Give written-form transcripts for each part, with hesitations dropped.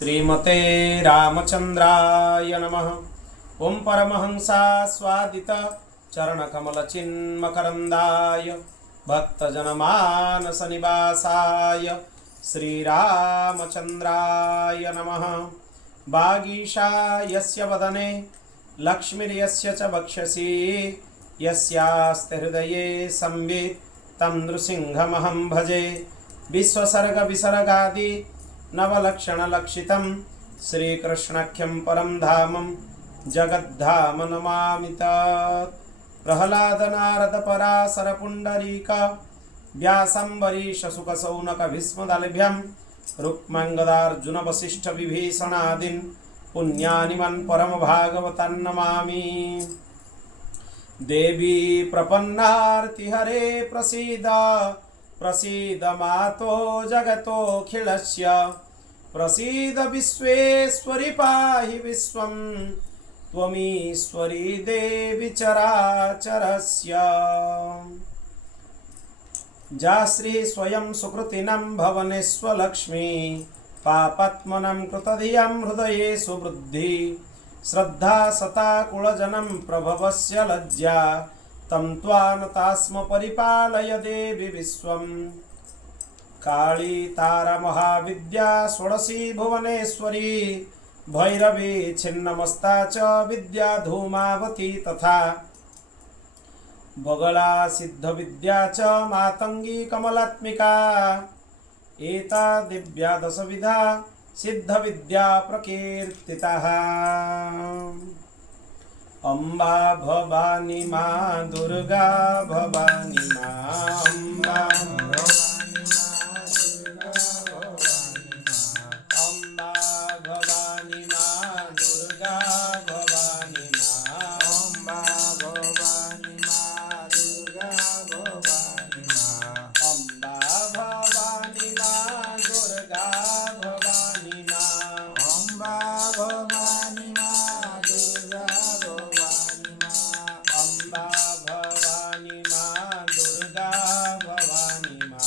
श्रीमते रामचंद्राय नमः। ओं परमहंसा स्वादित चरणकमलचिन्मकरन्दाय भक्तजनमानसनिवासाय श्रीरामचंद्राय नमः। वागीशायस्य वदने लक्ष्मीर्यस्य च वक्षसि यस्यास्ते हृदये संवित् तं नृसिंहमहं भजे। विश्वसर्गविसर्गादि नवलक्षणलक्षितं श्रीकृष्णाख्यं परं धामं जगद्धाम नमामि तत्। प्रह्लादनारदपराशरपुण्डरीक व्यासम्बरीशशुकशौनकभीष्मदलभ्यं रुक्मङ्गदार्जुनवसिष्ठविभीषणादीन् पुण्यानिमन् परमभागवतान् नमामि। देवी प्रपन्नार्तिहरे प्रसीद प्रसीद मातो जगतोऽखिलस्य। प्रसीद विश्वेश्वरि पाहि विश्वं त्वमीश्वरी देवी चराचरस्य। जा श्री स्वयं सुकृतिनं भवनेष्वलक्ष्मी पापात्मनं कृतधियं हृदये सुवृद्धि। श्रद्धा सता कुलजनं प्रभवस्य लज्जा तं त्वानतास्म परिपालय देवी विश्वं। काली तारा महाविद्या षोडशी भुवनेश्वरी भैरवी छिन्नमस्ता च विद्या धूमावती तथा बगला सिद्धविद्या च मातंगी कमलात्मिका। एता दिव्या दशविधा सिद्धविद्या प्रकीर्तिताः। अम्बा भवानी माँ दुर्गा भवानी माँ अम्बा अम्बा भवानी माँ दुर्गा भवानी माँ अम्बा भवानी माँ दुर्गा भवानी माँ अम्बा भवानी माँ दुर्गा भवानी माँ अम्बा भवानी माँ दुर्गा अम्बा भवानी माँ दुर्गा भवानी माँ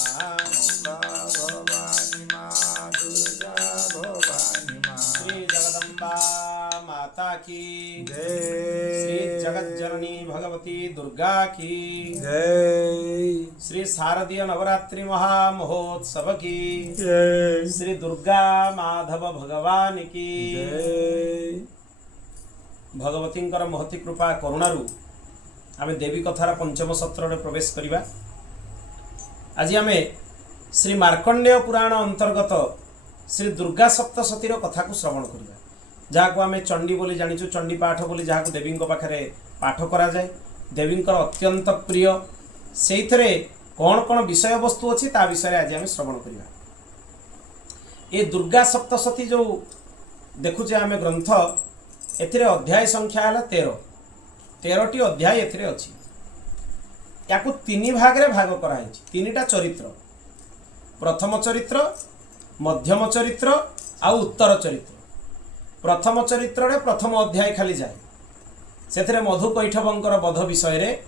अम्बा भवानी माँ दुर्गा भवानी माँ। श्री जगदम्बा माता की जय। श्री जगत जननी भगवती दुर्गा की जय। श्री शारदीय नवरात्रि महामहोत्सव की जय। श्री दुर्गा माधव भगवान की जय। भगवतींकर महती कृपा करुणारू आमे देवी कथार पंचम सत्र प्रवेश करिबा। आज आमे श्री मार्कंडेय पुराण अंतर्गत श्री दुर्गा सप्तशतीर कथा को श्रवण करिबा। जहाँ को आमे चंडी बोली जानिचु, चंडी पाठ बोली जहाँ को देवी पाखरे पाठ करा जाए। देवींकर अत्यंत प्रिय सेइथरे कौन कौन विषय वस्तु अछि ता विषय आज आमे श्रवण करिबा। ये दुर्गा सप्तशती जो देखुचे आमे ग्रंथ एथिरे अध्याय संख्या है 13टी अध्याय एथिरे अछि। याकु तीन भाग रे भाग कराई छि। तीनटा चरित्र, प्रथम चरित्र, मध्यम चरित्र आ उत्तर चरित्र। प्रथम चरित्र रे प्रथम अध्याय खाली जाए, सेथिरे मधु कैठवंकर वध विषय रे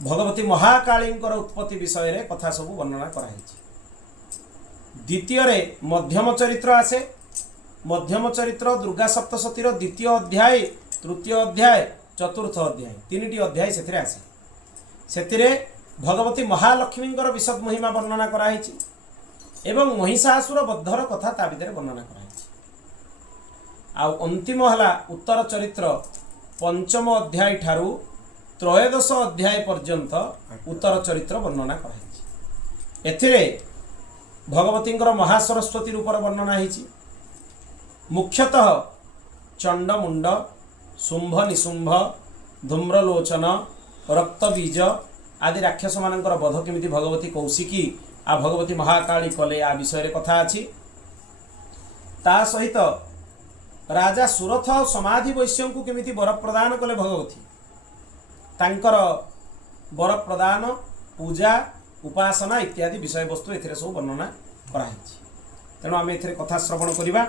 भगवती महाकाळींकर उत्पत्ति विषय रे कथा सब वर्णना कराई छि। द्वितीय रे मध्यम चरित्र आसे। मध्यम चरित्र दुर्गा सप्तशतीर द्वितीय अध्याय, तृतीय अध्याय, चतुर्थ अध्याय, तीनटी अध्याय सेथिरे आसे। सेथिरे भगवती महालक्ष्मींकर विशद महिमा वर्णना कराई छि एवं महिषासुर बद्धर कथा ता भितर वर्णना कराई छि। आ अंतिम हला उत्तर चरित्र पंचम अध्याय ठारू त्रयोदश अध्याय पर्यंत उत्तर चरित्र वर्णना कराई छि। एथिरे भगवतींकर महासरस्वती रूपर वर्णना होईछि। मुख्यतः चंडमुंड, शुंभ निशुंभ, धूम्रलोचन, रक्तबीज आदि राक्षस मानकर वध केमिति भगवती कौशिकी आ भगवती महाकाली कले आ विषय रे कथा अछि। ता सहित राजा सुरथ समाधि वैश्यों को केमिति वर प्रदान कले भगवती, तांकर वर प्रदान, पूजा, उपासना इत्यादि विषय वस्तु एथिरे सब वर्णना कराइछि। तेणु आमे एथिरे कथा श्रवण करिबा।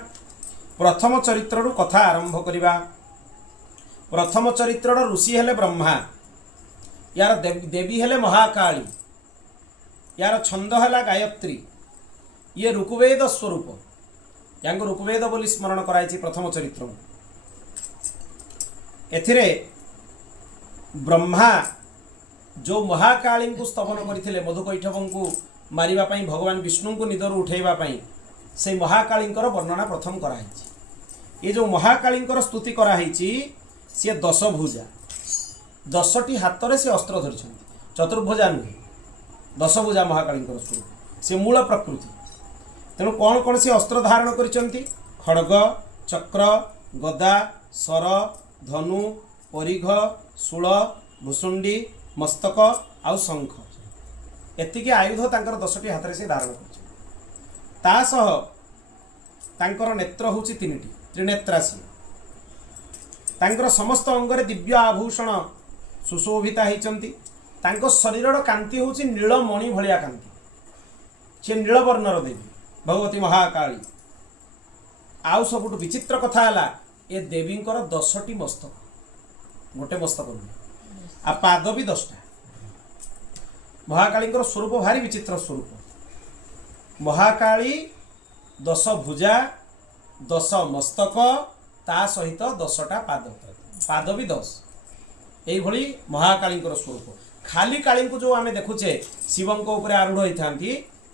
प्रथम चरित्र कथा आरंभ करिबा। प्रथम चरित्र ऋषि हेले ब्रह्मा, यार देवी हेले महाकाली, यार छंद है गायत्री, ये ऋग्वेद स्वरूप। या ऋग्वेद बोली स्मरण कराई प्रथम चरित्र एथिरे ब्रह्मा जो महाकाली को स्तवन करते मधुकैठव को मारिबा पई भगवान विष्णु को निदर उठेबा पई से महाकाली वर्णना प्रथम कराई। ये जो महाकाली स्तुति कराई सी 10 भुजा 10टी हाथ से अस्त्र धरी चतुर्भुजा नुहे 10 भुजा महाकाली स्वरूप से मूल प्रकृति। तेणु कौन कौन से अस्त्र धारण कर खड़ग चक्र गदा सर धनु परिघ शूल भुसुंडी मस्तक आउ शंख एतिकी आयुध तांकर 10टी हाथ से धारण कर नेत्र हूँ 3टी त्रिनेत्रासी तांकर समस्त अंगरे दिव्य आभूषण सुशोभिता होती शरीर कांति हूँ नीलमणि भलिया कांति से नीलवर्णर देवी भगवती महाकाली। आउ सबुठ विचित्र कथा है ए देवी 10टी मस्तक गोटे मस्तक नुहे आ पाद भी 10टा। महाकाली स्वरूप भारी विचित्र स्वरूप महाकाली 10 भुजा 10 मस्तक ता सहित 10टा पाद पाद भी 10 यही महाकाली स्वरूप। खाली काली को जो आम देखुचे शिवंक उपरे आरूढ़ होता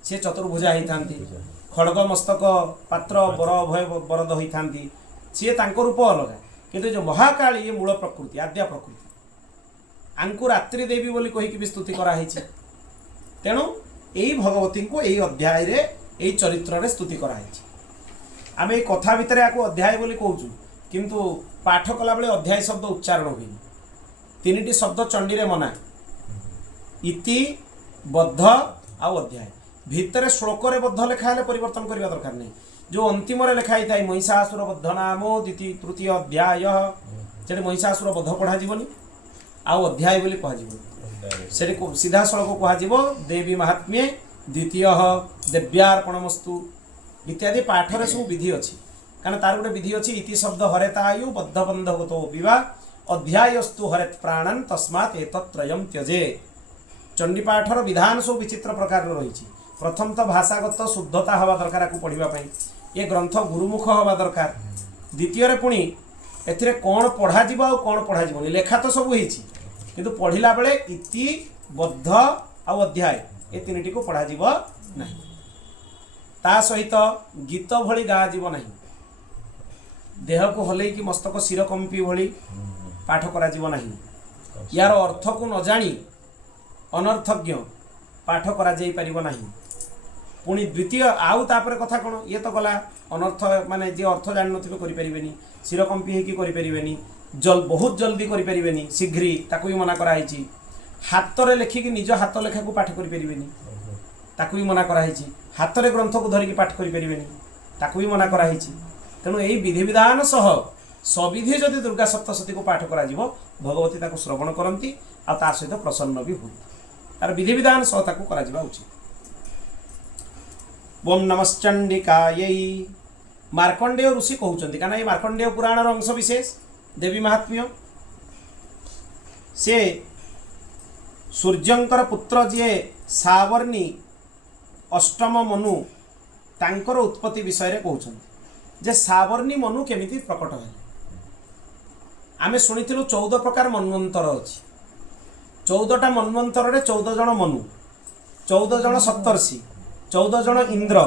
सी चतुर्भुजा होती खड़ग मस्तक पात्र बर भय बरद होता सी रूप अलग किंतु जो महाकाली ये मूल प्रकृति आद्या प्रकृति आंकु रात्रि देवी बोली कहीकि भी स्तुति कराई। तेणु यही भगवती को यही अध्याय रे यही चरित्र रे स्तुति कराई। आम ये कथा भितर या अध्याय बोली कहूँ किंतु पाठ कला बेले अध्याय शब्द उच्चारण हुए 3टी शब्द चंडी रे मना इति बद्ध आउ अध्याय भितर श्लोक रे बद्ध लेखा है परिवर्तन करने दरकार नहीं। जो अंतिम लिखाई था महिषासुर बद्ध नाम द्वितीय तृतीय अध्याय से महिषासुर बद्ध पढ़ा आउ अध्याय बोली कह सीधा सड़क कह देवी महात्म्ये द्वितीय देव्यार्पणमस्तु इत्यादि पाठ रे सब विधि अच्छी कारण तार गोटे विधि अच्छी इति शब्द हरेतायु बद्ध बंधगतो विवाह अध्यायस्तु हरेत प्राणन तस्मात् एतत्रयम् त्यजे। चंडीपाठर विधान सब विचित्र प्रकार रही। प्रथम तो भाषागत शुद्धता हवा दरकार को पढ़ापी ये ग्रंथ गुरुमुख हवा दरकार। द्वितीय पुणी एथिरे कौन पढ़ाଯିब आ कौन पढ़ाଯିबनी लेखा तो सब होईछि किंतु पढ़िला बेले इति बद्ध आउ अध्याय ए 3टी को पढ़ाजिब नहीं। ता सहित गीत भली गाजिब नहीं देह को हलई कि मस्तक शिर कंपी भली पाठ कराजिब नहीं। यार अर्थ को न जानी अनर्थज्ञ पाठ करा जाई परिबो नहीं। पुणी द्वितीय आउ तापर कथा कौन ये तो गला अनर्थ माने जे अर्थ जान नथिबे करि परिबेनी शिर कंपी हेकि करि परिबेनी बहुत जल्दी करि परिबेनी शीघ्री ताकू भी मना कराई। हाथ रे लेखिकी निज हाथ लेखा को पाठ करि परिबेनी ताकू भी मना कराई। हाथ रे ग्रंथ को धरिकी पाठ करि परिबेनी ताकू भी मना कराई। तेणु यही विधि विधान सह सविधि जदि दुर्गा सप्तशती को पाठ करा जिवो भगवती ताको श्रवण करती आ ता सहित प्रसन्न भी हुई तार विधि विधान सह ताको करा जिबा उचित। ओम नमश्चंडिकायै मार्कंडेय ऋषि कहउचंती काना ये मार्कंडेय पुराण अंश विशेष देवी महात्म्य से सूर्यंकर पुत्र जे सावर्णी अष्टम मनु तांकर उत्पत्ति विषय रे कहउचंती जे सावर्णी मनु केमिति प्रकट है। आमे शुणिथिलु 14 प्रकार मन्वंतर अछि 14टा मन्वंतर रे 14 जन मनु 14 जन सप्तर्षि 14 जन इंद्र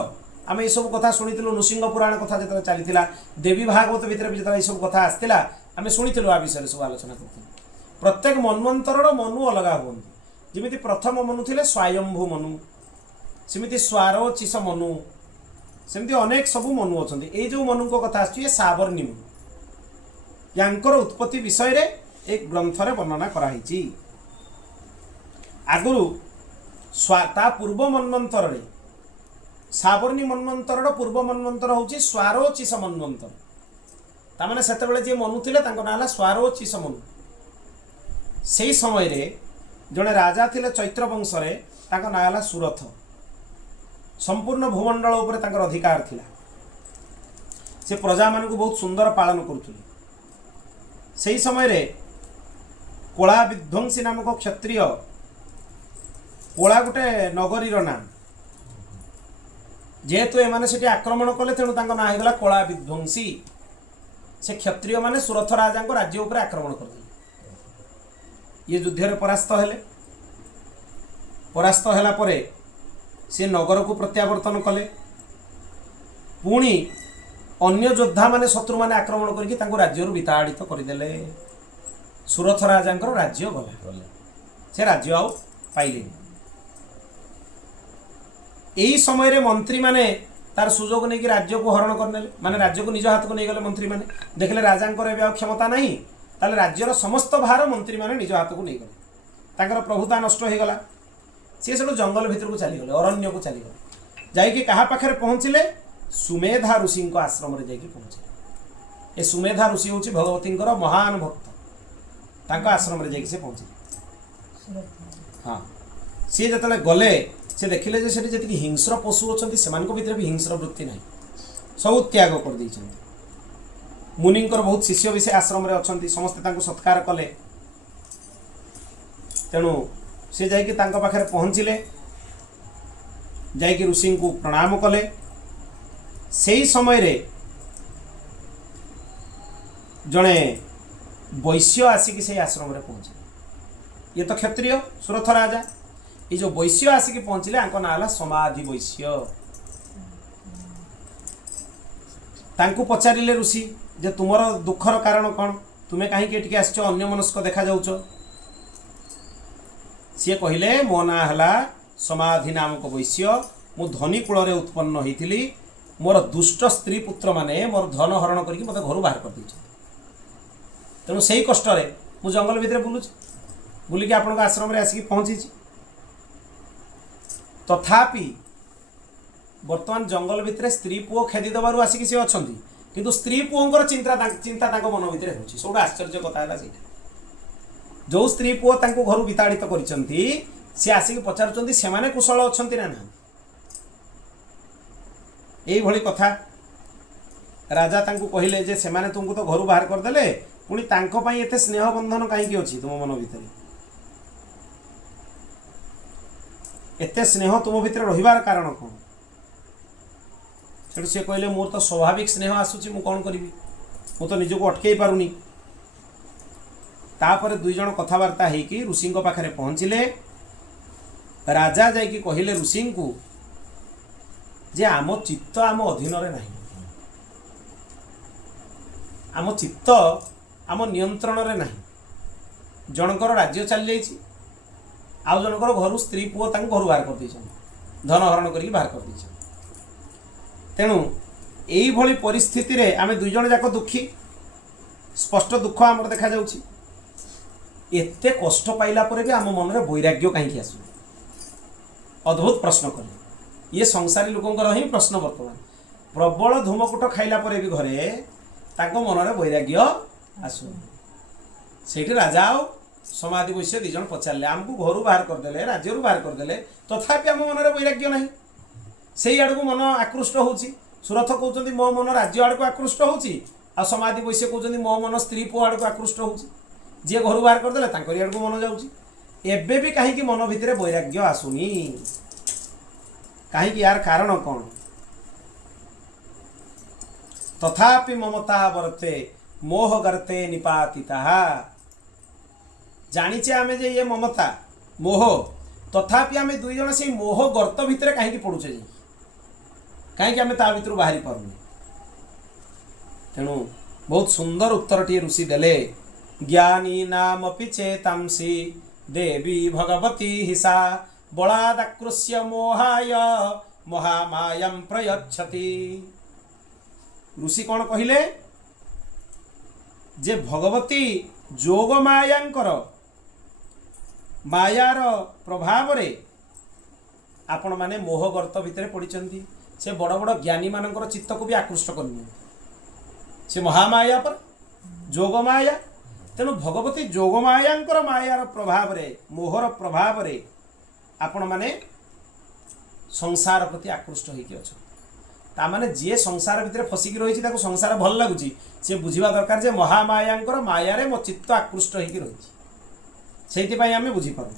आमे ये सब कथा शुणिथिलु नृसिंह पुराण कथा जतरा चलीथिला देवी भागवत भितर जतरा ये सब कथा आस्तिला आमे शुणिथिलु आ विषय सब आलोचना करथिलु। प्रत्येक मन्वंतर रो मनु अलगा होंती जेमिति प्रथम मनु थिले स्वयंभू मनु सेमिति स्वारोचिष मनु सेमती अनेक सबू मनु अच्छा ये जो मनु को कथा आसुची सावर्णी मनु यांकर उत्पत्ति विषय रे एक ग्रंथ रे वर्णना कराई। आगुरु ता पूर्व मन्वंतर रे सावर्णी मन्वंतर पूर्व मन्वंतर होची स्वारोचिष मन्वंतर तामाने सेतेबेले जे मनु थिले तांको नाला स्वारोचिष मनु। सेही समय रे जणे राजा थिले चैत्र वंश रे तांको नाला सुरथ संपूर्ण भूमंडल उपर तांकर अधिकार थिला से प्रजा मान को बहुत सुंदर पालन करुथुले। सेही समय रे कोला विध्वंसी नामक क्षत्रिय कोला गोटे नगरीर नाम जेहेतु एमाने सेठी आक्रमण कले तेणु तांको ना होगला कला विध्वंसी। से क्षत्रिय माने सुरथ राजा को राज्य उपर आक्रमण करदे। ये युद्ध रे परास्त हेले। परास्त होला परे से नगर को प्रत्यावर्तन कले। पुणी अन्य योद्धा माने शत्रु माने आक्रमण करके तांको राज्य रु विताड़ित करदेले। सुरथ राजा राज्य गला। से राज्य आउ पाइले। यही समय रे मंत्री माने तार सुजोग नहीं कि राज्य को हरण करने माने राज्य को निज हाथ को नहीं गले। मंत्री माने देखले राजा क्षमता नहीं ताले राज्यर समस्त भार मंत्री माने निज हाथ को नहीं गले। तांकर प्रभुता नष्ट हो गला। सी सब जंगल भीतर को चली गले, अरण्य को चली गले। जाइकी कहा पाखरे पहुँचले? सुमेधा ऋषि आश्रम रे जाइकी पहुँचे। ए सुमेधा ऋषि हूँ भगवती महान भक्त। तांको आश्रम रे जाइकी से पहुँचे। हाँ, सी जतले गले से देखिले जे सेठी जति हिंस्र पशु अछंती सेमानको भितर भी हिंस्र वृत्ति नाही, सब त्याग कर दैछंती। मुनिंकर बहुत शिष्य भी से आश्रम रे अछंती, समस्त तांको सत्कार कले। तेणु से जाइकी तांको पाखरे पहुँचिले, जाइकी ऋषि को प्रणाम कले। सेही समय रे जणे वैश्य आसिकी से आश्रम रे पहुँचे। ये तो क्षत्रिय सुरथ राजा। ये जो वैश्य आसिकी पहुँचले आंको ना हला समाधि वैश्य। तांको पचारिले ऋषि जे तुमर दुखर कारण कौन, तुमे कहीं के आसचो अन्य मनस्क देखा जाउच? सी कहले मो ना हला समाधि नामक वैश्य। मु धनी कूल रे उत्पन्न होइथिली। मोर दुष्ट स्त्री पुत्र माने मोर धन हरण करके मते घर बाहर कर दैछ। तेणु से कष्ट रे मु जंगल भितर बुलुछ, बुलिकी आपन आश्रम रे आसिकी पहुँची। तथापि वर्तमान जंगल भितर स्त्री पुओ खेदी दबारु आसिकी से अछंती, किंतु स्त्री पुओंकर चिंता तांको मन भितर होछि। सब आश्चर्य कथा है सेटा। जो स्त्री पुओ तांको घर विताड़ित करिसंती से आसिकी पचारुचंती सेमाने कुशल अछंती ना ना। एई भली कथा राजा तांको कहिले जे सेमाने तुमको तो घर बाहर कर देले, पुणी तांको पई एते स्नेह बंधन काहे की अछि तुम मन भितर? एते स्नेह तुम भितर रहिबार कारण कौन? सेठू से कहले मोर तो स्वाभाविक स्नेह आसुची, मु कौन करी? मु तो निजको अटकई पारुनी। तापर दुई जण कथबार्ता हेकी ऋषि पाखरे पहुँचिले। राजा जाइकी कहले ऋषि को जे आम चित्त आम अधीन रे नाही, आम चित्त आम नियंत्रण रे नाही। जनकर राज्य चली जाइछि, आउ जनकर घर स्त्री पुओ तांको घर बाहर कर दैछन, धन हरण करके बाहर कर दैछन। तेणु एई भली परिस्थिति रे आमे दुई जण जाक दुखी, स्पष्ट दुख आमर देखा जाउछि। एते कष्ट पाइला परे भी आम मन रे वैराग्य काहेकि आसु? अद्भुत प्रश्न कले। ये संसारी लोकंकर ही प्रश्न। वर्तमान प्रबल धूमकुट खाइला परे भी घरे तांको मन रे वैराग्य आसु। सेठी राजा आउ समाधि वैश्य दिजन पचारे आमको घर बाहर करदे, राज्य बाहर करदे, तथापि आम मन में वैराग्य ना। से आड़ को मन आकृष्ट होची। सुरथ कहते मो मन राज्य आड़ को आकृष्ट होची, आ समाधि वैश्य कहते मो मन स्त्री पुओ आड़ को आकृष्ट होची। जी घर बाहर करदे तांकरी आड़ को मन जाउची। एबे भी कहीं मन भितर वैराग्य आसुनी? कहीं यार कारण कौन? तथापि ममता वर्ते मोह गर्ते निपातिता। जानिचे आमे जे ये ममता मोह, तथापि आमे दुई जण से मोह गर्त भितर कहीं पड़ुचे जे, कहीं आमे ता भितर बाहरी पारुनी। तेणु बहुत सुंदर उत्तर टी ऋषि देले। ज्ञानी नाम चेतांसी देवी भगवती हिसा बलादाकृष्य मोहाय महामायं प्रयच्छति। ऋषि कौन कहिले जे भगवती जोग मायांकर मायार प्रभाव रे आपण माने मोह गर्त भितर पड़िचंती। से बड़ बड़ ज्ञानी मानकर चित्त को भी आकृष्ट करनी, से महामाया पर जोग माया। तेणु भगवती जोग मायांकर मायार प्रभाव रे मोहर प्रभाव रे आपण माने संसार प्रति आकृष्ट होइके अछ। ता माने जे संसार भितर फसिकी रही ताको संसार भल लगुची, से बुझिबा दरकार जे महामायांकर माया रे मो चित्त आकृष्ट होइके रही। सेति पई आमे बुझी पारु।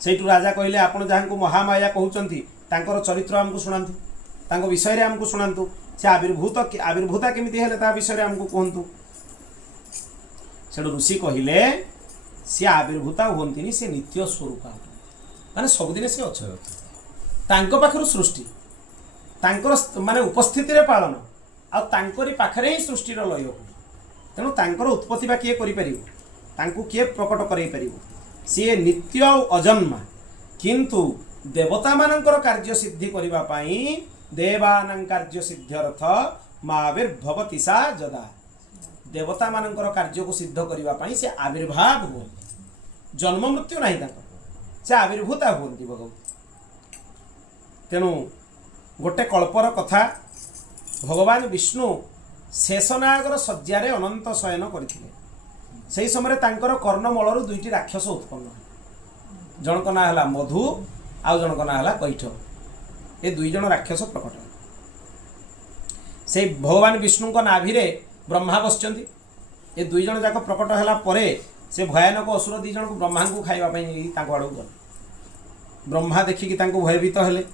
सेठु राजा कहले आपण जहां को महामाया कहउचंती तांकर चरित्र आमको शुणातु तांको विषय आमको शुणातु से आविर्भूता केमिति हेले ता विषय आमको कहतु से ऋषि कहले सी आविर्भूता हुंतिनी से नित्य स्वरूप माने सबुदिन से अच्छे तांको पाखरु सृष्टि तांकर माने उपस्थिति रे पालन आ तांकरी पाखरे ही सृष्टि रो लय तेणु तांकर उत्पत्ति बा किए करि परिबो तांको किए प्रकट करै परिबो सी नित्य अजन्मा किंतु देवता मानकर कार्य सिद्धि करिबा पई देवानां कार्य सिद्ध्यर्थ माविर्भवति सा जदा देवता मानकर कार्य को सिद्ध करिबा पई से आविर्भाव हो जन्म मृत्यु नहीं तांकर से आविर्भूता होती भगवती तेणु गोटे कल्पर कथा भगवान विष्णु शेषनागर शଯ୍ୟାରେ अनंत शयन करथिले सेही समय तांकर कर्णमूलर दुईटी राक्षस उत्पन्न जनक ना हला मधु आउ जनक ना हला कैठ ए दुई जन राक्षस प्रकट से भगवान विष्णु को नाभिरे ब्रह्मा बसचंती ए दुई जन जाक प्रकट हला परे से भयानक असुर दी जन को ब्रह्मा को खाइबा पई तांको आडू गल ब्रह्मा देखि कि तांको भयभीत हेले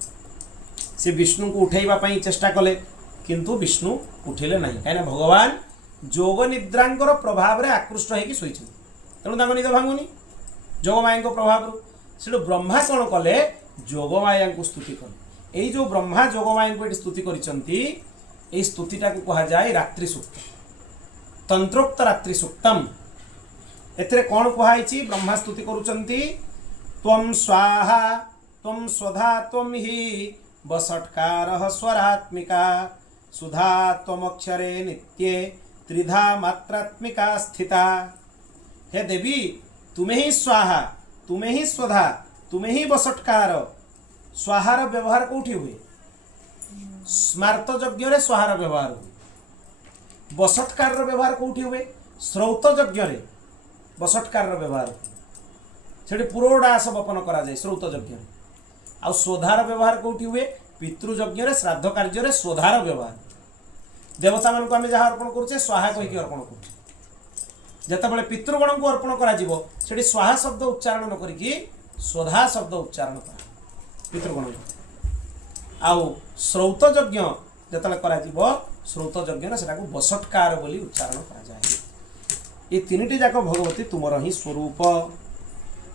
से विष्णु को उठाइबा पई चेष्टा कले किंतु विष्णु उठिले नहीं कहीं भगवान जोग निद्रांकर प्रभाव रे आकृष्ट होगी शोई तेणु तांको निद भांगुनी जोगमाया प्रभाव से ब्रह्मा कौन कले जोगमाया को स्तुति कले यही जो ब्रह्मा जोगमाया को स्तुति करिसंती एई स्तुतिटा को कहा जाए रात्रि सूक्त तंत्रोक्त रात्रि सूक्तम एतरे कौन कहाई ब्रह्मा स्तुति करुचंती त्वं स्वाहा त्वं स्वधा त्वं हि वषट्कारः स्वरात्मिका सुधा त्वमक्षरे नित्ये त्रिधा मात्रात्मिका स्थिता हे देवी तुम्हें ही स्वाहा तुम्हें ही स्वधा तुम्हें ही वषट्कार स्वाहार व्यवहार कौटी हुए स्मार्त यज्ञ रे स्वाहार व्यवहार हुए वषट्कार व्यवहार कौटी हुए श्रौत यज्ञ रे वषट्कार व्यवहार से पुरोडास बपन करा जाए श्रौत यज्ञ आ स्वधार व्यवहार कौटी हुए पितृयज्ञ रे श्राद्ध कार्य रे स्वधार व्यवहार देवता मान को आम जहाँ अर्पण करुचे स्वाहा कहीकि अर्पण करुचे जितेबाला पितृगण को अर्पण कर स्वाहा शब्द उच्चारण न करिकी स्वधा शब्द उच्चारण कर पितृगण आउ श्रौत यज्ञ जिते श्रौत यज्ञ से वषट्कार बोली उच्चारण करा जाए ये तीनिटी जाक भगवती तुमर ही स्वरूप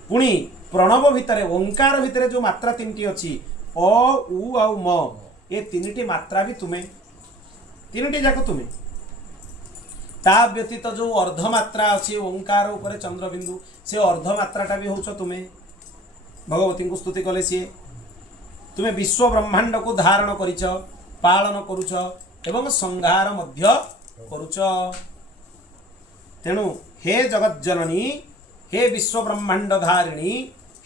पुणी प्रणव भितर ओंकार भितर जो मात्रा तीन अच्छी अ उ आउ म ये तीनिटी मात्रा भी तुम्हें तीनिटी जाक तुम्हें ता व्यतीत जो अर्धमात्रा अच्छी ओंकार उपर चंद्रबिंदु से अर्धमात्राटा भी होच तुम्हें भगवती को स्तुति कले सी तुम्हें विश्व ब्रह्मांड को धारण करिच पालन करुच एवं संहार मध्य करुच तेणु हे जगत जननी हे विश्व ब्रह्मांड धारिणी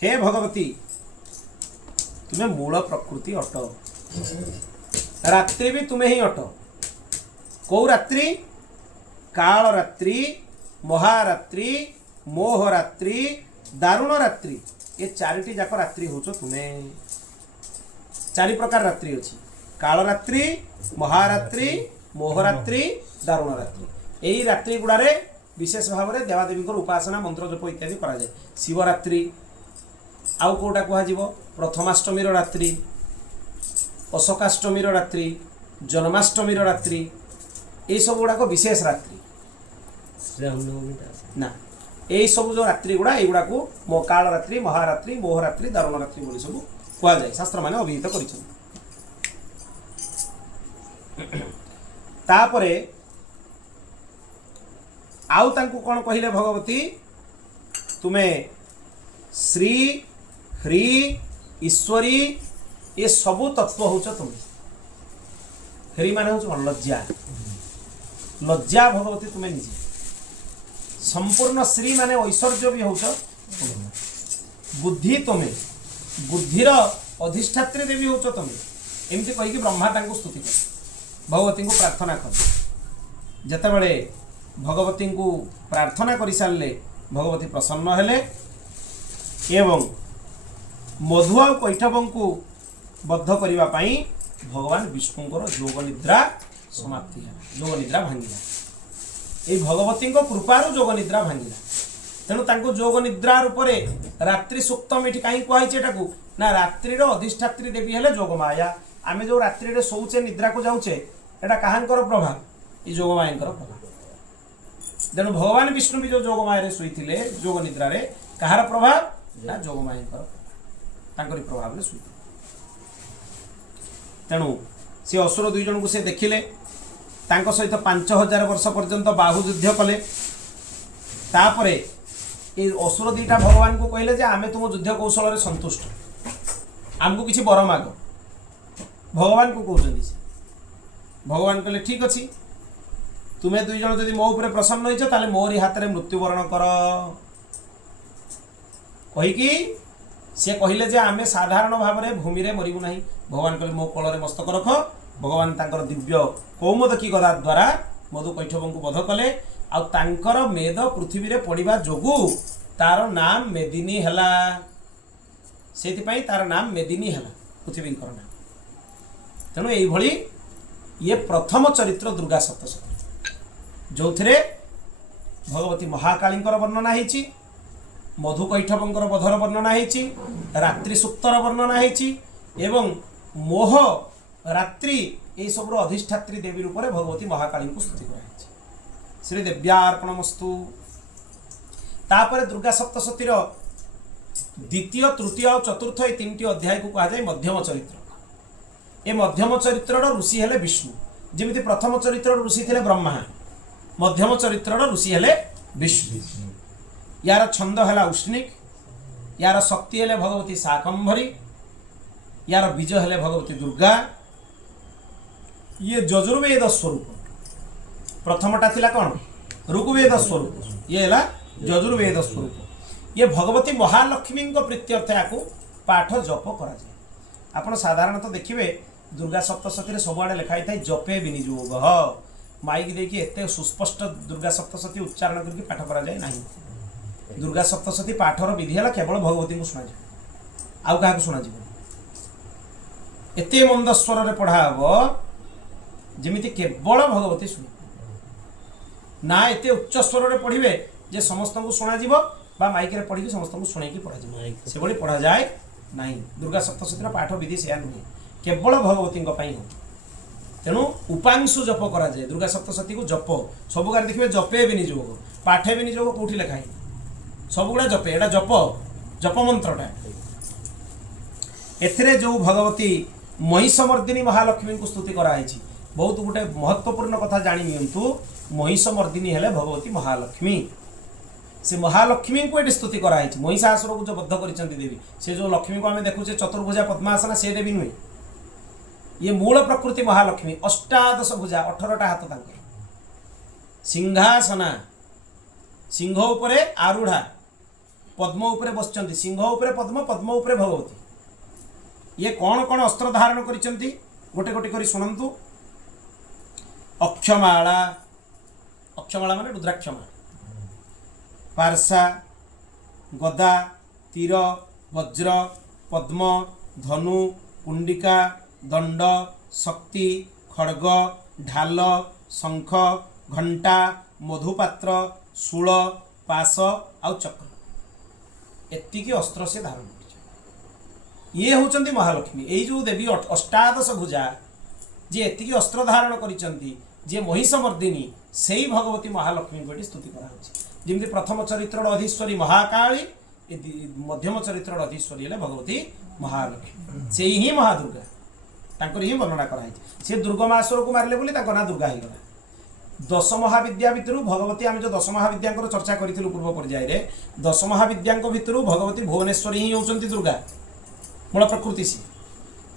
हे भगवती तुम्हें मूल प्रकृति अट रात्रि भी तुम्हें ही अट कौ रात्रि काल रात्रि महारात्रि मोहरात्रि दारुण रात्रि ये चारिटी जाक रात्रि होच तुम्हें चारि प्रकार रात्रि अच्छी काल रात्रि महारात्रि मोहरात्रि दारुण रात्रि यही रात्रि गुड़ारे विशेष भाव में देवादेवी उपासना मंत्र जप इत्यादि करा जाए शिवरात्रि आउ कोटा कह प्रथमाष्टमी रात्रि अशोकाष्टमी रात्रि जन्माष्टमी रात्रि ये सब गुड़ाक विशेष रात्रि ना यही सब जो रात्रि गुड़ा युड़ा को काल रात्रि महारात्रि मोहरात्रि दारुण रात्रि बोली सब कहुए शास्त्र माने अभिहित तापरे आउ तांकु कौन कहले भगवती तुम्हें श्री ह्री ईश्वरी ये सबु तत्व होच तुम्हें ह्री माने होच लज्जा लज्जा भगवती तुम्हें निजे संपूर्ण श्री माने ऐश्वर्य भी होच बुद्धि तुम्हें बुद्धिर अधिष्ठात्री देवी होच तुम्हें एमती कहीकि ब्रह्मा तांकु स्तुति कर भगवती को प्रार्थना कर जेतेबेले भगवती को प्रार्थना कर सारे भगवती प्रसन्न हेले एवं मधु आ कैठव को बद्ध करने भगवान विष्णुंकर जोग निद्रा समाप्ति है जोग निद्रा भांगिला ये भगवती कृपार जोग निद्रा भांगिला तेणु तांको जोग निद्रा रूप रात्रि सूक्तम ये कहीं कहुई ना रात्रिर अधिष्ठात्री देवी हेले जोगमाया। आमे जो रात्रि रे सोचे निद्रा को जाऊचे एटा कहांकर प्रभाव? ये जोगमायंकर प्रभाव। तेणु भगवान विष्णु भी जो जोगमाया रे सोईथिले जोग निद्रा रे कहार प्रभाव? ना जोगमायंकर तांकरी प्रभाव रे सोईथिले। तेणु से असुर दुई जन को से देखिले, तांको सहित 5000 वर्ष पर्यंत बाहु युद्ध कले। तापरे ये असुर दीटा भगवान को कहले जे आमे तुम युद्ध कौशल रे संतुष्ट, आमको किसी बर माग। भगवान को कहते भगवान कहले ठीक अच्छी, तुम्हें दुई जन जदि मो उपरे प्रसन्न होइछ ताले मोरी हाथ रे मृत्युवरण कर कहीकि से कहले जे आमे साधारण भाव में भूमि रे मरिबु नाही। भगवान कहले मो कोल रे मस्तक रख। भगवान तांकर दिव्य कौमोदकी गदा द्वारा मधु कैठवं को बध कले। आ तांकर मेद पृथ्वी रे पड़िबा जोगु तार नाम मेदिनी हला। सेति पई तार नाम मेदिनी हला, पृथ्वी कर नाम। तेणु यही भली ये प्रथम चरित्र दुर्गा सप्तशती जो थे भगवती महाकालींकर वर्णना होती, मधु कैठवंकर बधर वर्णना होती, रात्रि सुक्तर वर्णना होती एवं मोह रात्रि ये सब अधिष्ठात्री देवी रूप में भगवती महाकाली को स्तुति कराई। श्री देव्यार्पणमस्तु। तापर दुर्गा सप्तशतीर द्वितीय तृतीय और चतुर्थ ये 3टी अध्याय को कहा जाए मध्यम चरित्र। ये मध्यम चरित्र ऋषि हेले विष्णु। जमिति प्रथम चरित्र ऋषि थे ब्रह्मा, मध्यम चरित्र ऋषि हेले विष्णु। यार छंद है उष्णिक, यार शक्ति हेले भगवती शाकंभरी, यार बीज हेले भगवती दुर्गा। ये यजुर्वेद स्वरूप। प्रथमटा थिला कौन? ऋग्वेद स्वरूप। ये है यजुर्वेद स्वरूप। ये भगवती महालक्ष्मी प्रीत्यर्थ या पाठ जप करा जाए। आपण साधारणतः देखिए दुर्गा सप्तशती सबुआड़े लिखाई था जपे विनियोग। माइक देखिए एत सुस्पष्ट दुर्गा सप्तशती उच्चारण करके पाठ करा जाए नहीं। दुर्गा सप्तशती पाठर विधि है केवल भगवती को शुणा आउ क्या शुणा एत मंद स्वर में पढ़ा हम जमी केवल भगवती शुणी ना एत उच्च स्वर में पढ़े जे समस्त को शुणा माइक रे पढ़ी समस्त को शुणी पढ़ा से भली पढ़ा जाए नहीं। दुर्गा सप्तशतीर पाठ विधि से नुहे, केवल भगवती हो। तेणु उपांशु जप करा जाए। दुर्गा सप्तशती को जप सब गार देखिए जपे विनियोग, पाठे विनियोग कौटी लिखाई सब गुड़ा जपे। एटा जप जप मंत्रटा। एथिरे जो भगवती महिषमर्दिनी महालक्ष्मी को स्तुति कराई। बहुत गोटे महत्वपूर्ण कथा जानी नियंतु। महिषमर्दिनी हेले भगवती महालक्ष्मी। से महालक्ष्मी को ये स्तुति कराई। महिषासुर को जो बद्ध कर देवी से जो लक्ष्मी को आम देखुचे चतुर्भुजा पद्मासना से देवी नुहे। ये मूल प्रकृति महालक्ष्मी। अष्टादश भुजा 18टा हाथ तांकर। सिंहासना सिंह उपरे आरूढ़ा, पद्म उपरे बसचंती। सिंह उपरे पद्म, पद्म उपरे भगवती। ये कौन कौन अस्त्र धारण करिसंती गोटे गोटे करी सुनंतु। अक्षमाला, अक्षमाला माने रुद्राक्षमाला, पार्शा, गदा, तीर, वज्र, पद्म, धनु, कुंडिका, दंड, शक्ति, खड्ग, ढाल, शंख, घंटा, मधुपात्र, शूल, पाश आउ चक्र। एतिकी अस्त्र से धारण कर। ये होचंती महालक्ष्मी। यही जो देवी अष्टादश भुजा जे एतिकी अस्त्र धारण करिसंती जे महिषमर्दिनी सेई भगवती महालक्ष्मी को स्तुति करा होची। जिमती प्रथम चरित्र अधीश्वरी महाकाली, मध्यम चरित्र अधीश्वरी है भगवती महालक्ष्मी। से ही महादुर्गा तांकर ही वर्णना कराई। से दुर्गमासुर को मारले बोली तांकर ना दुर्गा हो गला। 10 महाविद्या भितर भगवती आम जो 10 महाविद्या चर्चा करूँ पूर्व पर्याय रे 10 महाविद्या भितर भगवती भुवनेश्वरी ही होती दुर्गा मूल प्रकृति। सी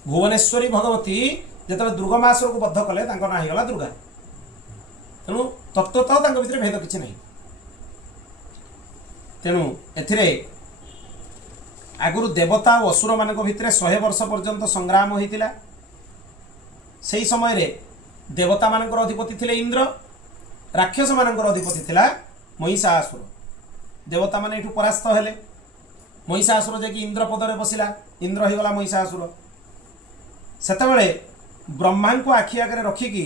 भुवनेश्वरी भगवती जो दुर्गमासुर को बद्ध कले ना होगा दुर्गा। तेणु तत्वतः भितर भेद किसी नहीं। तेणु एथिरे आगुरु देवता और असुर मान भितर 100 वर्ष पर्यंत संग्राम होता। से समय रे देवता मानकर अधिपति थिले इंद्र, राक्षस मानकर अधिपति थिला महिषासुर। देवता माने एठू परास्त हेले। महिषासुर जे कि इंद्र पदरे बसिला, इंद्र हो गला महिषासुर। सेतबेले ब्रह्मा को आखि आगे रखिकी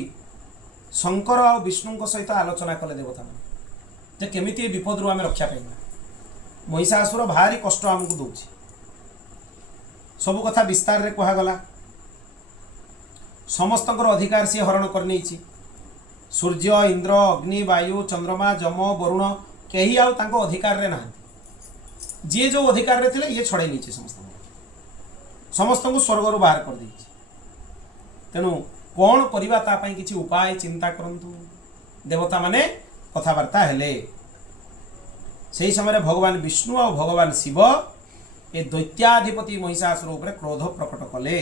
शंकर और विष्णु सहित आलोचना कले देवता माने जे केमिति विपद रु आमे रक्षा पाइबा। महिषासुर भारी कष्ट आमको दौर। सबु कथा विस्तार रे कहगला समस्तंकर अधिकार सी हरण कर नहीं सूर्य इंद्र अग्नि वायु चंद्रमा जम वरुण कहीं आउ तांको अधिकार रे ना जी जो अधिकार रे थिले ये छड़े नहीं समस्त को स्वर्ग रु बाहर कर दी तेणु कौन करवा तापाई किसी उपाय चिंता करंतु देवता माने कथबार्ता हेले से समय भगवान विष्णु और भगवान शिव ए दैत्याधिपति महिषासुर उपरे क्रोध प्रकट कले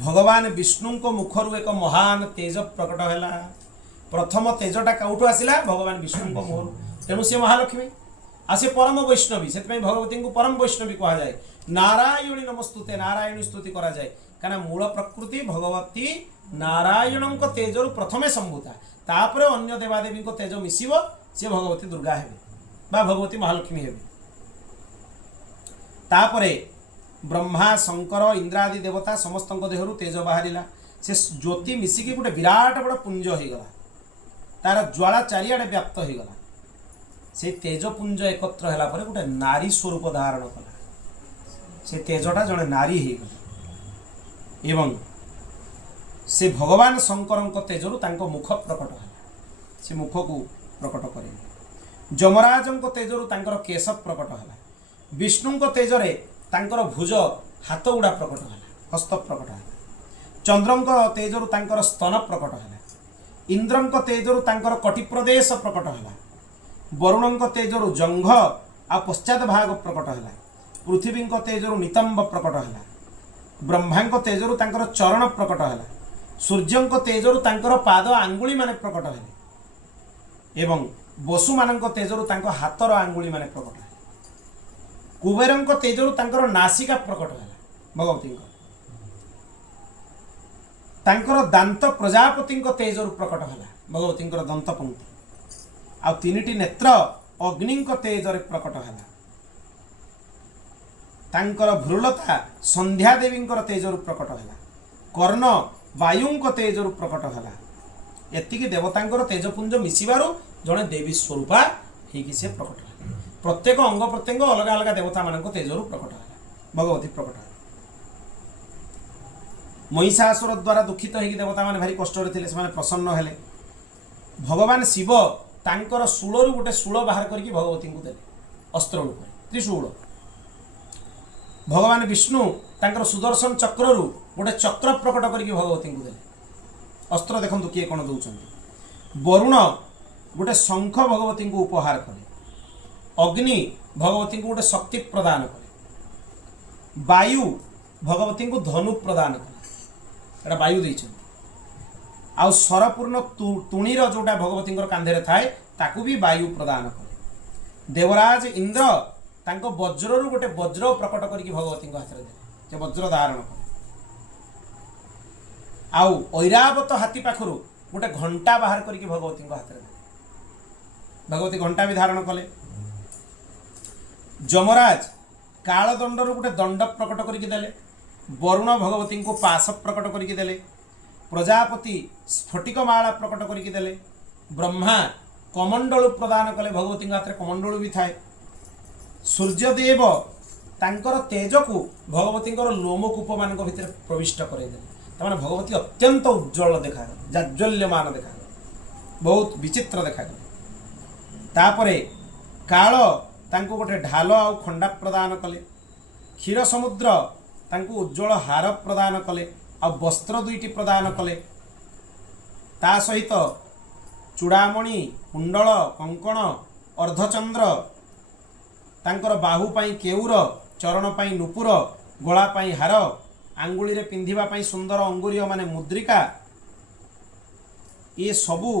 भगवान विष्णु को मुखरु एक महान तेज प्रकट हैला प्रथम तेजटा कौटू आसिला भगवान विष्णु को मुहर तेणु से महालक्ष्मी आसे परम वैष्णवी से भगवती को परम वैष्णवी कहा जाए नारायणी नमस्तुते नारायणी स्तुति करा जाए कहीं मूल प्रकृति भगवती नारायण तेजरु प्रथमे संभूता तापर अन्य देवादेवी तेज मिसिब सी भगवती दुर्गा हेबे बा भगवती महालक्ष्मी हेबे तापरे ब्रह्मा शंकर इंद्रादि देवता समस्त देहरु तेज बाहरिला से ज्योति मिसिकी गोटे विराट बड़ पुंज हो गला तार ज्वाला चारिआडे व्याप्त हो गला से तेजपुंज एकत्र होला परे गोटे नारी स्वरूप धारण कला से तेजटा जड़े नारी हो गला एवं से भगवान शंकर तेजरु तांको मुख प्रकट है से मुख को प्रकट करे जमराज तेजरु तांकर केश प्रकट है विष्णु तेजरे तांकर भुज हाथ गुड़ा प्रकट है हस्त प्रकट है चंद्र तेजरु तांकर स्तन प्रकट है इंद्र तेजरु तांकर कटि प्रदेश प्रकट है वरुण तेजरु जंघ आ पश्चात भाग प्रकट है पृथ्वी तेजरु नितंब प्रकट है ब्रह्मा तेजरु तांकर चरण प्रकट है सूर्य तेजरु तांकर पाद आंगुली माने प्रकट है एवं वसु मान तेजरु तांकर हाथर आंगुली माने प्रकट है कुबेर तेजरु तांकर नासिका प्रकट है भगवती तांकर दांत प्रजापति तेजरु प्रकट है भगवती दंत पंक्ति आ तीनिटी नेत्र अग्नि तेजरे प्रकट है तांकर भ्रुलता संध्या देवी तेजरु प्रकट है कर्ण वायु तेजरु प्रकट है एतिकी देवतांकर तेजपुंज मिसिबारु जड़े देवी स्वरूपा ही से प्रकट है प्रत्येक अंग प्रत्यंग अलग अलग देवता मान तेजरु प्रकट है भगवती प्रकट है महिषासुर द्वारा दुखित होगी देवता मान भारी कष्ट से प्रसन्न हेले भगवान शिव तांकर शूलरू गोटे शूल बाहर करके भगवती को देले अस्त्र रूप त्रिशूल भगवान विष्णु तांकर सुदर्शन चक्ररू गोटे चक्र प्रकट करके भगवती को देले अस्त्र देखंतु किए कौन दौरान वरुण गोटे शंख भगवती को उपहार कले अग्नि भगवती को गोटे शक्ति प्रदान कले वायु भगवती को धनु प्रदान कले वायु देइछन आउ सरपूर्ण तुणीर जोटा भगवती कांधे थाए ताकू भी वायु प्रदान करे देवराज इंद्र तांको वज्ररू गोटे वज्र प्रकट करके भगवती हाथ में दे वज्र धारण करे आउ ऐरावत हाथी पाखरु गोटे घंटा बाहर करके भगवती हाथ में दे भगवती घंटा भी धारण कले जमराज कालदंडरू गोटे दंड प्रकट करके देले वरुण भगवती को पाश प्रकट करके देले प्रजापति स्फटिक माला प्रकट करके देले ब्रह्मा कमंडलू प्रदान कले भगवती हाथ में कमंडलू भी थाए सूर्यदेव तांकर तेज को भगवती लोमकूप मान भीतर प्रविष्ट करदेले भगवती अत्यंत उज्ज्वल देखा जाज्वल्यमान देखा बहुत विचित्र देखा तापरे काल तांको गोटे ढाल आ खंडा प्रदान कले क्षीर समुद्र तांको उज्ज्वल हार प्रदान कले आ वस्त्र दुईटी प्रदान कले ता सहित चूड़ामणि कुंडल कंकण अर्धचंद्र तांकर बाहु पाई केउर चरण पाई नुपुर गला पाई हार आंगुली रे पिंधिबा पाई सुंदर अंगुरी माने मुद्रिका ये सबू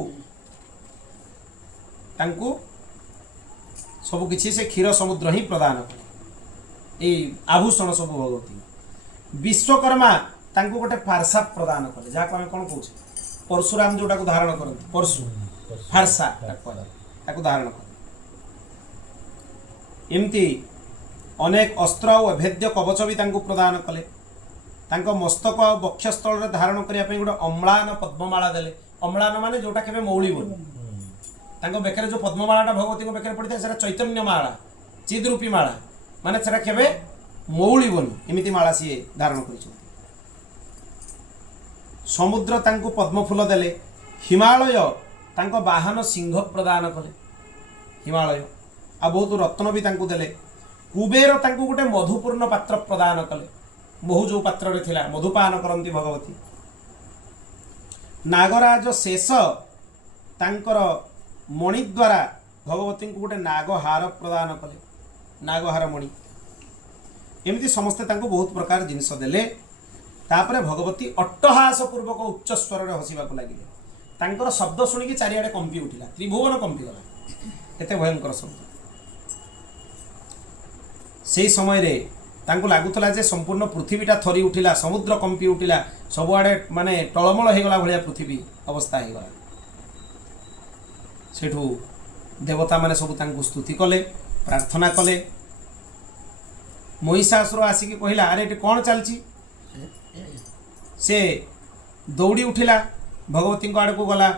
तांको सबु किछि से क्षीर समुद्र ही प्रदान कले आभूषण सबू भगवती विश्वकर्मा तांको गोटे फारसा प्रदान कले जहाँ आम कौन कौन परशुराम जोटा को धारण करते परशु फारसा धारण कले एमती अनेक अस्त्र और अभेद्य कवच भी तांको प्रदान कले तांको मस्तक और वक्षस्थल रे धारण करने गोटे अम्लान पद्ममाला देले अम्लान माने जोटा केबे मौलिबोनी तांको बेकरे जो पद्ममालाटा भगवती को बेकरे पड़ता है चैतन्य माला चिद्रूपी माला माने सेटा केबे मौलिबनी एमिति माला सी धारण कर। समुद्र तांको पद्मफूल देले, हिमालय तांको वाहन सिंह प्रदान कले, हिमालय आ बहुत रत्न भी तांको देले। कुबेर तांको गोटे मधुपूर्ण पात्र प्रदान कले, महु जो पात्र रे थिला मधुपान करंती भगवती। नागराज शेष तांकर मणि द्वारा भगवती को गोटे नागहार प्रदान कले, नागहार मणि। एमती समस्ते तांको बहुत प्रकार जिनिस देले। तापरे भगवती अट्टहास पूर्वक उच्च स्वर रे हसिबा को लागिले। तांकर शब्द सुनिकी चारिआडे कंपी उठिला, त्रिभुवन कंपी गला, एते भयंकर शब्द। सेई समय रे तांको लागुतला जे संपूर्ण पृथ्वीटा थरी उठिला, समुद्र कंपी उठिला, सबुआडे माने टळमळ हेगला भलिया पृथ्वी अवस्था हेगला। सेठू देवता माने सब तांको स्तुति कले, प्रार्थना कले। महिषासुर आसिकी कहिला, अरे एटी कोन चलची? से दौड़ी उठिला, भगवती आड़ को गला।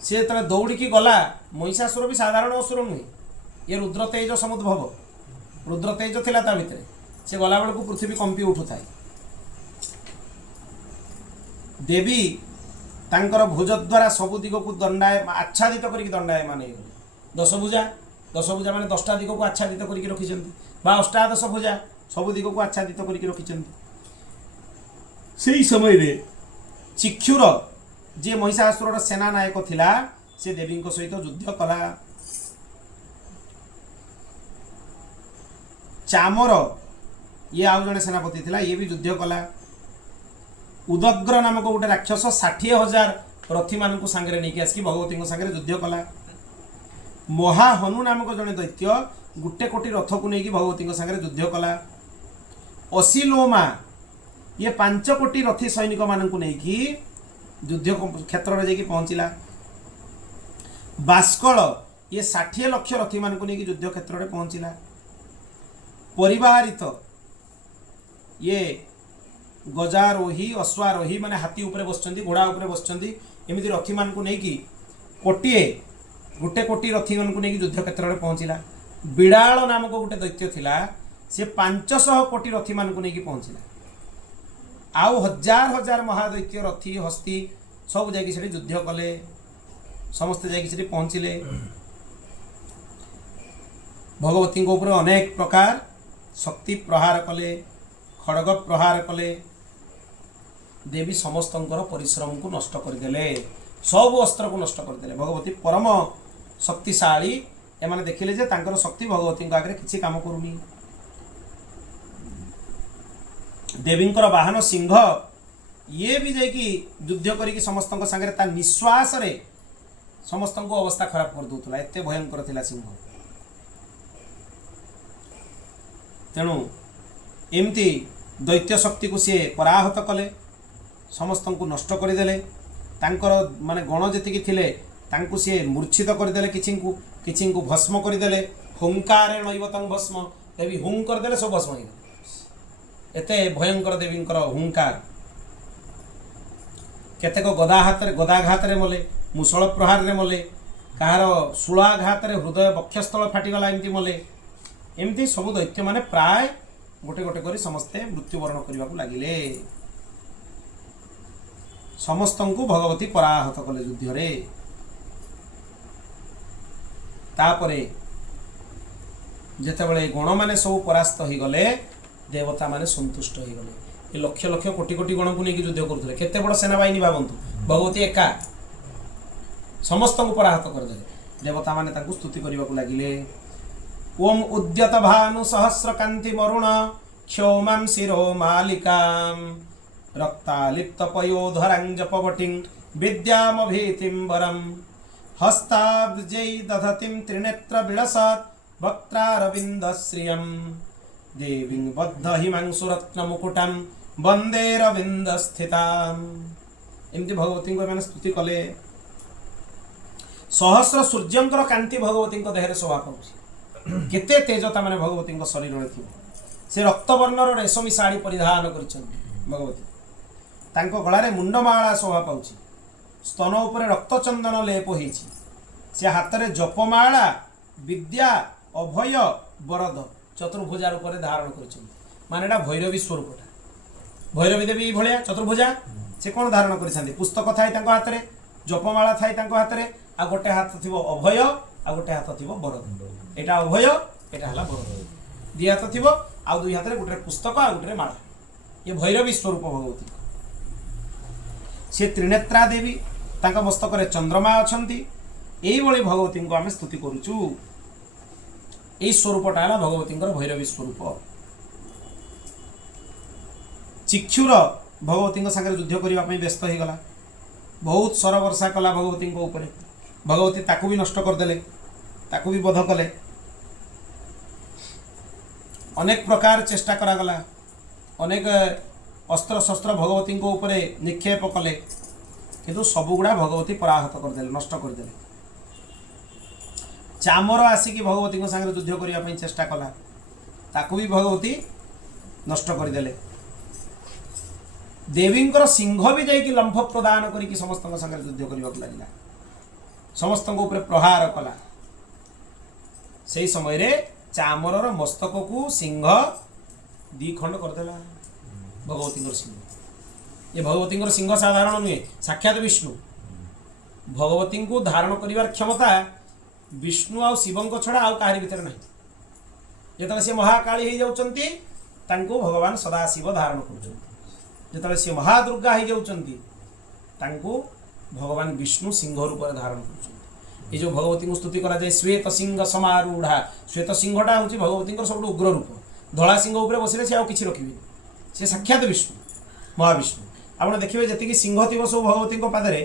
से तले दौड़ी की गला, महिषासुर भी साधारण असुर नुहे, ये रुद्र तेज समुद्भव, रुद्र तेज थिला ता भितरे। से गला बेल को पृथ्वी कंपी उठु थाए। देवी तांकर भुज द्वारा सबु दिग को दंडाय आच्छादित करके दंडायमान हो। दशभुजा, दशभुजा माने 10टा दिग को आच्छादित करके रखिछन्ति, बा अष्टादश भुजा सबु दिग को आच्छादित करके रखिछन्ति। सेई समय रे चिक्षुर जे महिषासुरर सेना नायक थिला, से देवी सहित युद्ध कला। चामर ये आउ जने सेनापति थिला, ये भी युद्ध कला। उदग्र नामक गोटे राक्षस 60,000 रथी मानक सांगरे नहीं आसिक भगवती सांगरे युद्ध कला। महाहनु नामक जने दैत्य गोटे कोटी रथ को लेकिन भगवती सांगरे युद्ध कला। असिलोमा ये 5 कोटी रथी सैनिक मानक नहीं युद्ध क्षेत्र में जाकि पहुँचला। बास्कल ये 60 लाख रथी मानक नहीं युद्ध क्षेत्र में पहुँचला। परिवारित ये गजारोही अश्वारोही माने हाथी उपरे बसचंदी, घोड़ा उपरे बसचंदी, एमिति रथी मान को नेकी कोटिए गोटे कोटी रथी मान को नेकी युद्ध क्षेत्र में पहुँचला। बिड़ाल नामक गोटे दैत्य थिला, से 500 कोटी रथी मान को नेकी पहुँचला। आउ हजार हजार महादैत्य रथी हस्ती सब जाकि सेठी युद्ध कले, समस्त जाकि सेठी पहुँचले। भगवती को ऊपर अनेक प्रकार शक्ति प्रहार कले, खड़ग प्रहार कले। देवी समस्तंकर परिश्रम को नष्ट करदेले, सब अस्त्र को नष्ट करदेले। भगवती परम शक्तिशाली, एमाने देखिले जे तांकर शक्ति भगवती आगे किसी काम करूनी। देवींकर वाहन सिंह ये भी जाकि युद्ध करिकी समस्तंक संगे ता निश्वास रे समस्तंक अवस्था खराब कर दूतला, एते भयंकर थिला सिंह। तेणु एमती दैत्य शक्ति को सी पराहत कले, समस्त को नष्ट करदेले। तांकर माने गण जेतिकी थिले तांको सी मूर्छित करदेले, किछि को भस्म करदेले। हुंकारे नैवतं भस्म, देवी हुं करदेले सब भस्म हो। एते भयंकर देवींकर हुंकार। केतेक गदाघात रे मले, मुसळ प्रहार रे मले, कहार शूलाघात रे हृदय बक्षस्थल फाटिगला एमती मले। एमती सब दैत्य माने प्राय गोटे गोटे करी समस्ते मृत्युवरण करने को लगिले। समस्त को भगवती पराहत कले युद्ध रे। तापरे जेतेबेले गण माने सब परास्त हो गले, देवता माने संतुष्ट हो गले। ये लक्ष लक्ष कोटी कोटी गण को लेकिन युद्ध करते केते बड़ सेनाबाहिनी भावंतु, भगवती एका समस्त को पराहत करदे। देवता माने ताकू स्तुति करने को लगिले। ओम उद्यत भानु सहस्र कांति वरुण क्षोमं शिरो मालिकां रक्तालिप्त पयोधरां जपवटिं विद्यामभीतिं वरं हस्ताब्जै दधतिं त्रिनेत्र विलसत् वक्त्रारविन्दश्रियं देवीं बद्ध हिमांशुरत्न मुकुटं वंदे रविन्दस्थिताम्। एमती भगवती को मैंने स्तुति कले। सहस्र सूर्यंकर कांति भगवती देहरे शोभा पाउछि। केते तेजता माने भगवती शरीर में थी। से रक्तवर्णर रेशमी साड़ी परिधान कर भगवती। तांको गलारे मुंडमाला शोभा पाउछि। स्तन उपरे रक्तचंदन लेप होइछि। से हाथ में जपमाला विद्या अभय वरद चतुर्भुजा रूप में धारण कर माने भैरवी स्वरूपटा भैरवी देवी भाया चतुर्भुजा से कौन धारण कर पुस्तक थाए हाथ में जपमाला थाए हाथ में आ गोटे हाथ थी अभय आ गोटे हाथ थी वरद एटा अभय एटा हला वरद दि हाथ थी आ दुई हाथ में गोटे पुस्तक आ गोटे माला ये भैरवी स्वरूप भगवती से त्रिनेत्रा देवी तांका मस्तक रे चंद्रमा अछंती एई भली भगवती को आमे स्तुति करूचु एई स्वरूपटा हला भगवती भैरवी स्वरूप चिक्षुर भगवती सागर युद्ध करने व्यस्त हो गला बहुत सर वर्षा कला भगवती ऊपर भगवती ताकू भी नष्ट करदे ताकू भी बध कले अनेक प्रकार चेष्टा करागला अनेक अस्त्र शस्त्र भगवती ऊपर निक्षेप कले किंतु सबुगुड़ा भगवती पराहत करदे नष्ट करदे चामर आसिकी भगवती सागर युद्ध करने चेष्टा कला ताकू भी भगवती नष्ट करदे देवींकर सिंह भी जाइए लंफ प्रदान करके समस्त संगे युद्ध करने लगे समस्त ऊपर प्रहार कला से समय रे चामर मस्तक को सिंह दी खंड करदेला भगवती सिंह ये भगवती सिंह साधारण नुहे साक्षात विष्णु भगवती को धारण कर क्षमता विष्णु आ शिव छड़ा आउ कहारी भितर ना जो सी महाकाली हो जाती भगवान सदाशिव धारण कर जो सी महादुर्गा हो जाती भगवान विष्णु सिंह रूप धारण कर जो भगवती को स्तुति करा जाए श्वेत सिंह समारूढ़ा श्वेत सिंहटा हूँ भगवती सब उग्र रूप धला सिंह उपर बसिले से आखि रखिए सी साक्षात विष्णु महाविष्णु आप देखिए जी सिंह थी सब भगवती पादे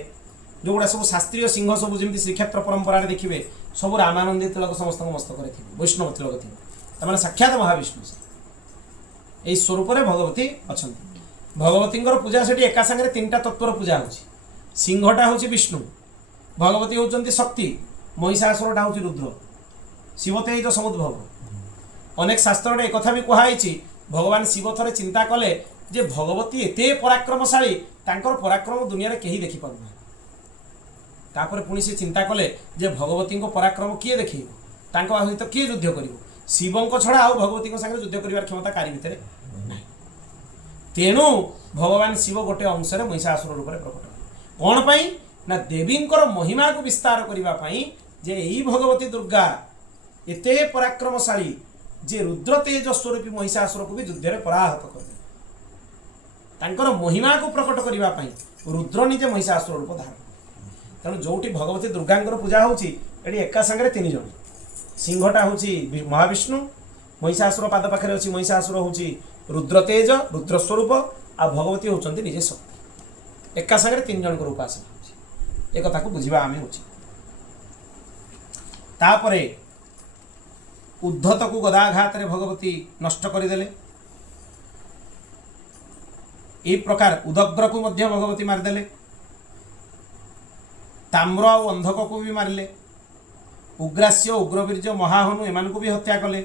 जो गुड़ा सब शास्त्रीय सिंह सब जमी श्रीक्षेत्र परंपरा देखिए सब रामानंदी तिलक समस्त मस्तक वैष्णव तिलक थी साक्षात महाविष्णु यही स्वरूप भगवती अच्छा भगवती पूजा से एका सागर तीन टा तत्वर पूजा हो सिंहटा हूँ विष्णु भगवती होती शक्ति महिषासुरटा हूँ रुद्र शिव तेज समुद्भव अनेक शास्त्र एक भी कहुई भगवान शिव थे चिंता कले जे भगवती एते पराक्रमशाली तांकर पराक्रम दुनिया रे कहीं देखी पारना तापर पुणी से चिंता कले जे भगवती पराक्रम किए देखे सहित किए युद्ध कर शिवों छड़ा आउ भगवती सागर युद्ध कर क्षमता कारी भितर तेणु भगवान शिव गोटे अंश महिषासुर रूप में प्रकट कौन पाई ना देवींकर महिमा को विस्तार करने जे यही भगवती दुर्गा एते पराक्रमशाली जे रुद्र तेज स्वरूपी महिषासुर को भी युद्ध में पराहत कर महिमा को प्रकट करने रुद्र निजे महिषासुर रूप धारण तेणु जोटी भगवती दुर्गा पूजा होती एका सागर तीन जन सिंहटा हूँ महाविष्णु महिषासुर पाद पाखे अच्छी महिषासुर हूँ रुद्र तेज रुद्र स्वरूप आ भगवती होती निजे शक्ति एका सागर तीन जन उपासना एक कथा को बुझा आम हो उद्धत को गदाघात रे भगवती नष्ट करदेले यही प्रकार उदग्र को मध्य भगवती मारिदेले ताम्र और अंधक को भी मारिले उग्रास्य उग्रवीर्य महाहनु एमान को भी हत्या कले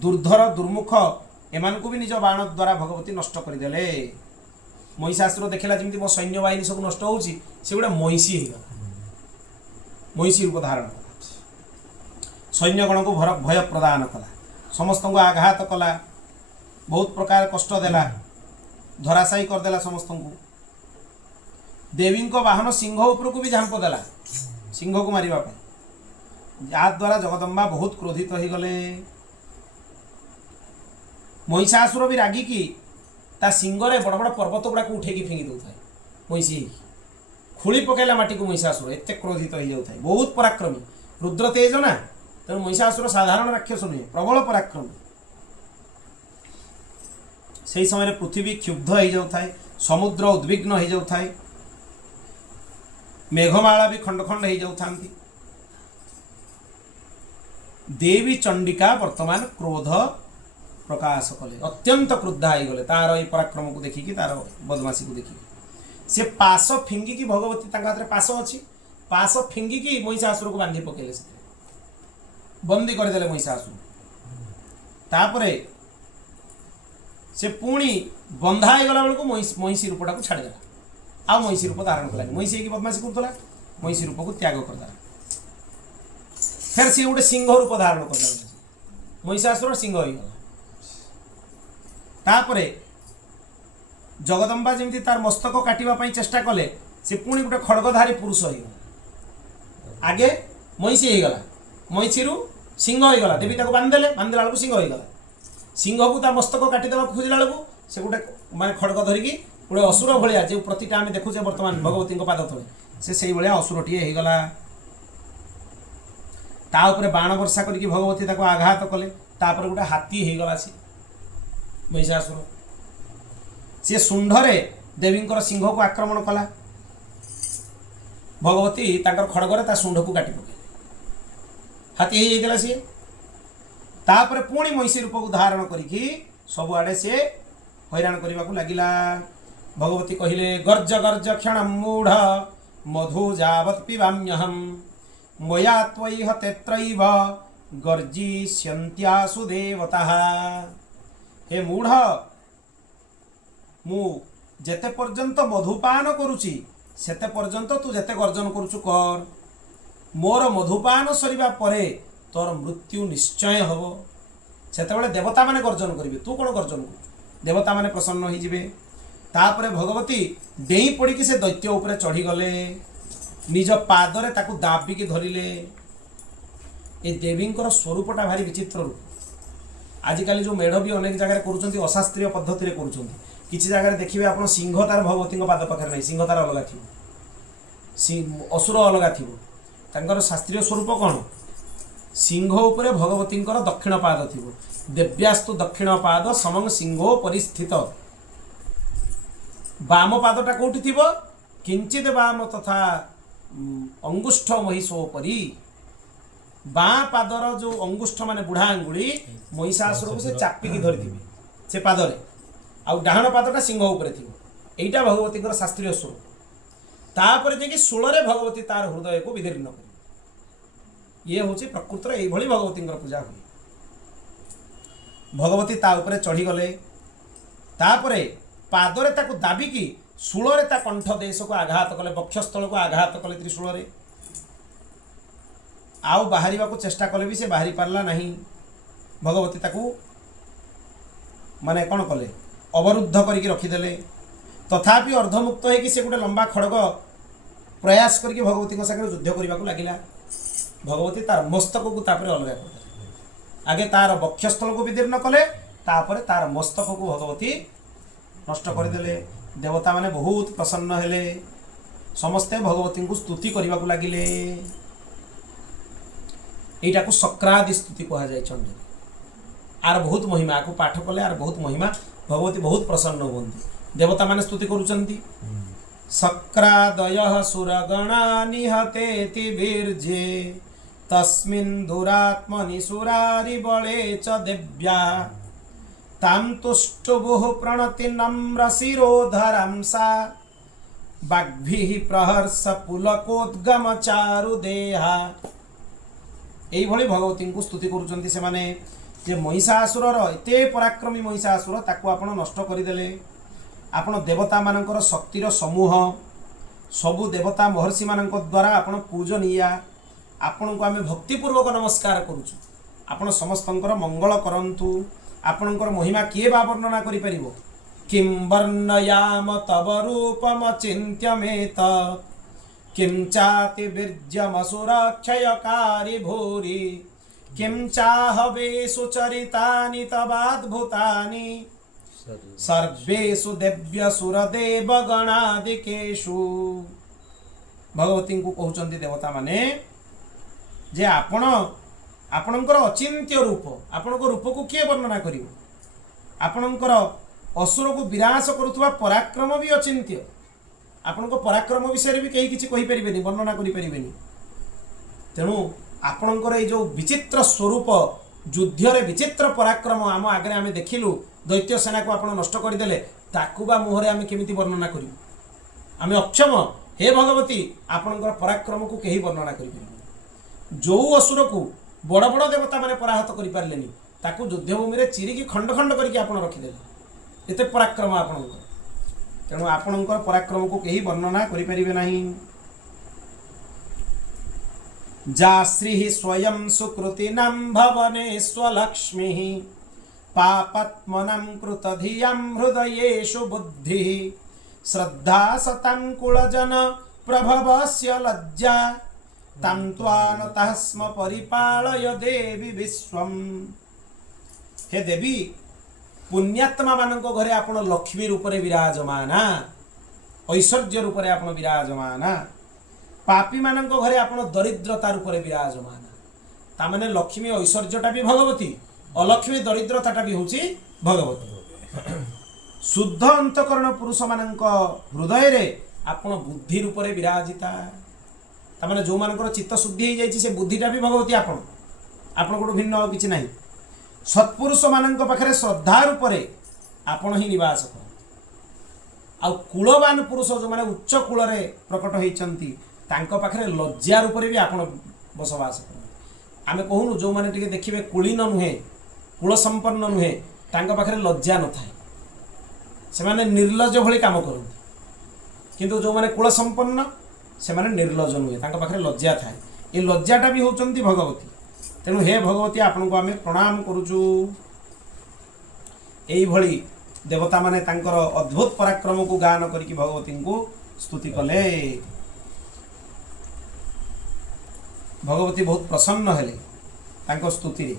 दुर्धर दुर्मुख एमान को भी निज बाण द्वारा भगवती नष्ट करदेले महिषासुर देखला जमी मो सैन्य बाहिनी सब नष्ट होगा गोटे महिषी महिषी रूप धारण कला सैन्यगण को भय प्रदान कला समस्त को आघात कला बहुत प्रकार कष्ट देला धराशायी करदेला समस्त को देवी वाहन सिंह उपर को भी झांप देला सिंह को मारिबा याद्वारा जगदम्बा बहुत क्रोधित हो गले महिषासुर भी रागिकी ता सिंगरे बड़ बड़ पर्वत गुड़ा को उठेकी फिंगी दौथा महिषी खोली पकड़ा माटी को महिषासुर एत क्रोधित हो जाए बहुत पराक्रमी रुद्र तेज ना तेणु महिषासुर साधारण राक्षस नुहे प्रबल पराक्रमी से ही समय पृथ्वी क्षुब्ध हो जाए समुद्र उद्विग्न हो जाए मेघमाला भी खंड खंड हो जाती देवी चंडिका वर्तमान क्रोध प्रकाश कले अत्यंत क्रुद्धा हो गले तार पराक्रम को देखिकी तार बदमाशी को देखिकी से पास फिंगिकी भगवती हाथ में पास अच्छी पास फिंगिकी महिषासुर को बांधी पकेले बंदी करदे महिषासुर तापरे से पुणी बंधा हो गला बेलू महिषी रूपटा को छाड़देला आ महिषी रूप धारण कलानी महिषी की बदमाशी करूला महिषी रूप को त्याग करदेला फिर सी गोटे सिंह रूप धारण करदेला महिषासुर सिंह होइगला। तापरे जगदम्बा जमी तार मस्तक काटिबा चेष्टा कले से पुणी गोटे खड़गधारी पुरुष होइगला। आगे महिषी होइगला, महिषी सिंह होइगला। देवी ताको बांधिदेले, बांधिदेला बेलू सिंह होइगला। सिंह को ता मस्तक काटिदेवा खोजिला बेलू से गोटे माने खड़ग धरिकी गोटे असुर भाया जो प्रतिटा आम देखुचे बर्तमान भगवती पाद तले से भाया असुरटीए होइगला। ता उपरे बाण वर्षा करके भगवती ताको आघात कले। तापर गोटे हाथी होइगला सी महिषासुर। सी शुंढरे देवींकर सिंह को आक्रमण कला। भगवती ताकर खड़गरे ता शुंढ को काटी पके हाथी हो जाइला सी। तापर पुणी महिषी रूप को धारण करिकी सबुआडे सी हैरान करने को लगिला। भगवती कहिले गर्ज गर्ज क्षण मूढ़ मधु जावत पिबाम्यहम मया त्वयि हतेत्रैव गर्जिष्यन्त्यासु देवताः। हे मूढ़ मु जेते पर्यंत मधुपान करुची सेते पर्यंत तू जेते गर्जन करुचु कर। मोर मधुपान सरिबा परे तोर मृत्यु निश्चय हबो। सेतेबेले देवता माने गर्जन करिवे, तू कोन गर्जन करू? देवता माने प्रसन्न होई जिवे। तापरे भगवती डेई पड़ी कि से दैत्य उपरे चढ़ी गले, निज पादरे ताकू दाबिकी धरिले। ए देवींकर स्वरूपटा भारी विचित्र रूप। आजिकाली जो मेढ़ भी अनेक जगह करुचंती अशास्त्रीय पद्धति रे करुचंती। किछि जगह देखिबे आपण सिंह तार भगवती पाद पाखरे नहीं, सिंह तार अलगा थिबो, सिंह असुर अलगा थिबो। तांकर शास्त्रीय स्वरूप कौन? सिंह उपरे भगवती दक्षिण पाद थिबो। देव्यास्तु दक्षिण पाद समंग सिंहो परिस्थित। वाम पादटा कोठी थिबो? किंचित वाम तथा अंगुष्ठ महिषोपरि। बाँ पादर जो अंगुष्ठ माने बुढ़ा आंगुली महिषासुर को से चापिकी धरिथिबे से पादरे, आउ डाहण पादटा सिंह उपरे थिबो। एइटा भगवती शास्त्रीय स्वरूप। तापर जे कि षोलरे भगवती तार हृदय को विदीर्ण कर। ये हूँ प्रकृतर यही भगवती पूजा हुई। भगवती ता उपरे चढ़ी गले। तापरे पादरे ताकू दाबिकी शूलरे ता कंठ देश को आघात कले, वक्षस्थल को आघात कले त्रिशूल। आउ बाहर को चेष्टा कले भी से बाहरी पारला नहीं। भगवती ताकू माने कौन कले? अवरुद्ध करके रखीदेले। तथापि अर्धमुक्त होगी से गोटे लंबा खड़ग प्रयास करके भगवती सागर युद्ध करने को लगिला। भगवती तार मस्तक को तापर अलग कर, आगे तार वक्षस्थल को विदीर्ण कले, तापर तार मस्तक को भगवती नष्ट करदेले। देवता माने बहुत प्रसन्न हेले, समस्ते भगवती को स्तुति करने को लगिले। एटा को सक्रादि स्तुति कहा जाए। चंडी आर बहुत महिमा को पाठ कले, आर बहुत महिमा। भगवती बहुत प्रसन्न होती। देवता माने स्तुति करुचंती। सक्रादयः सुरगणा निहतेति वीर्ये तस्मिन् दुरात्मनि सुरारि बले च देव्या तां तुष्टुबुः प्रणति नम्र शिरोधरां सा बाग्भिः प्रहर्ष पुलकोद्गम चारु देहा। एई भली भगवती को स्तुति करुचंती से माने जे महिषासुरर एते पराक्रमी महिषासुर ताकू आपण नष्ट करदेले। आपण देवता मानकर शक्तिर समूह सबु देवता महर्षि मानक द्वारा आपण पूजनीया। आपण को आमे भक्तिपूर्वक नमस्कार करूछु। आपण समस्तंकर मंगल करंतु। आपणकर महिमा किए बा वर्णना करि परिबो? किं वर्णयाम तव रूपम चिन्त्यमेत किं चाति वीर्यमसुरक्षयकारी भूरि किं चाहवेषु चरितानि तवाद्भुतानि सर्वेषु देव्यसुरदेव गणादिकेषु। भगवती को कहते देवता माने जे आपण आपणकर अचिंत्य रूप, आपण को रूप को किए वर्णना करिवो? आपणकर असुर को विनाश करुवा पराक्रम भी अचिंत्य। आपण को पराक्रम विषय भी कहीं किसी कहि परिबेनी, वर्णना करि परिबेनी। तेणु आपणकर ये जो विचित्र स्वरूप, युद्धरे विचित्र पराक्रम आम आगे आम देखिलु। दैत्य सेना को आपण नष्ट करदेले, ताकू बा मुहरे आम केमिति वर्णना करिवु? आम अक्षम। हे भगवती, आपणकर पराक्रम को कहीं वर्णना करि परिबेनी। जो असुर को बड़ बड़ देवता माने पराहत करि पारलेनी, ताकू युद्धभूमि रे चिरिकी खंड खंड करके आपण रखिदेले। एते पराक्रम आपणकर। तेणु आपणकर पराक्रम को कहीं वर्णना करि परिबे नाही। जाश्री स्वयं सुकृतिनां भवने स्वलक्ष्मी पापत्मनं कृतधियं हृदयेषु बुद्धिः श्रद्धा सतां कुलजन प्रभवस्य लज्जा तं त्वानतः स्म परिपालय देवी विश्वम। हे देवी, पुण्यात्मा मानक घरे आपण लक्ष्मी रूप में विराजमाना, ऐश्वर्य रूप में आपण विराजमाना, पापी मानक घरे आपण दरिद्रता रूप में विराजमाना। तामाने लक्ष्मी ऐश्वर्यटा भी भगवती, अलक्ष्मी दरिद्रताटा भी होची भगवती। शुद्ध अंतकरण पुरुष मानक हृदय रे आपण बुद्धि रूप में विराजिता। तामाने जो मानकर चित्त शुद्धि हो जाइए से बुद्धिटा भी भगवती आपण आपण को भिन्न और किसी नहीं। सत्पुरुष मानक पाखे श्रद्धा रूप में आपण ही निवास कर। कूलवान पुरुष जो मैंने उच्च कूल प्रकट होती पाखे लज्जा रूप भी आपण बसवास कर। आम कहूनु जो मैंने टे देखिए कुलीन नुहे, कूल संपन्न नुहे, पाखे लज्जा न थाए, से माने निर्लज भली काम करते। किंतु जो मैंने कूल संपन्न से माने निर्लज नुहे, पाखे लज्जा थाए। ये लज्जाटा भी होचंती भगवती। तेणु हे भगवती आपन को आम प्रणाम करुचु। यही भली देवता माने तांकर अद्भुत पराक्रम को गान करके भगवती को स्तुति कले। भगवती बहुत प्रसन्न हेले तांको स्तुति रे।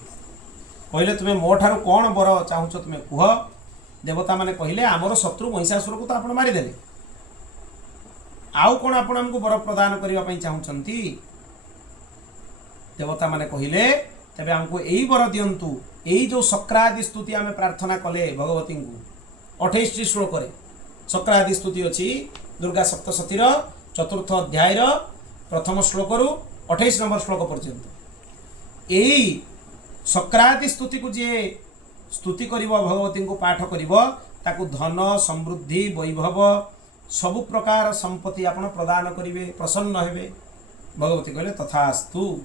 कहले तुम्हें मो ठारू कौन बर चाहूच तुम्हें कुह। देवता माने कहले आमर शत्रु महिषासुर को तो आपण मारिदेले, आउ कौन आपण हमको बर प्रदान करने चाहूँगी। देवता माने कहले तबे हमको यही बर दियंतु। यही जो शक्रादि स्तुति आम प्रार्थना कले भगवती को 28 श्लोक शक्रादि स्तुति अच्छी दुर्गा सप्तशतीर 4th अध्याय प्रथम श्लोक रु 28 नंबर श्लोक पर्यंत यही शक्रादि स्तुति को जे स्तुति करिवो भगवती को पाठ करिवो ताकू धन समृद्धि वैभव सबु प्रकार संपत्ति आपण प्रदान करिवे, प्रसन्न हेबे। भगवती कहले तथास्तु।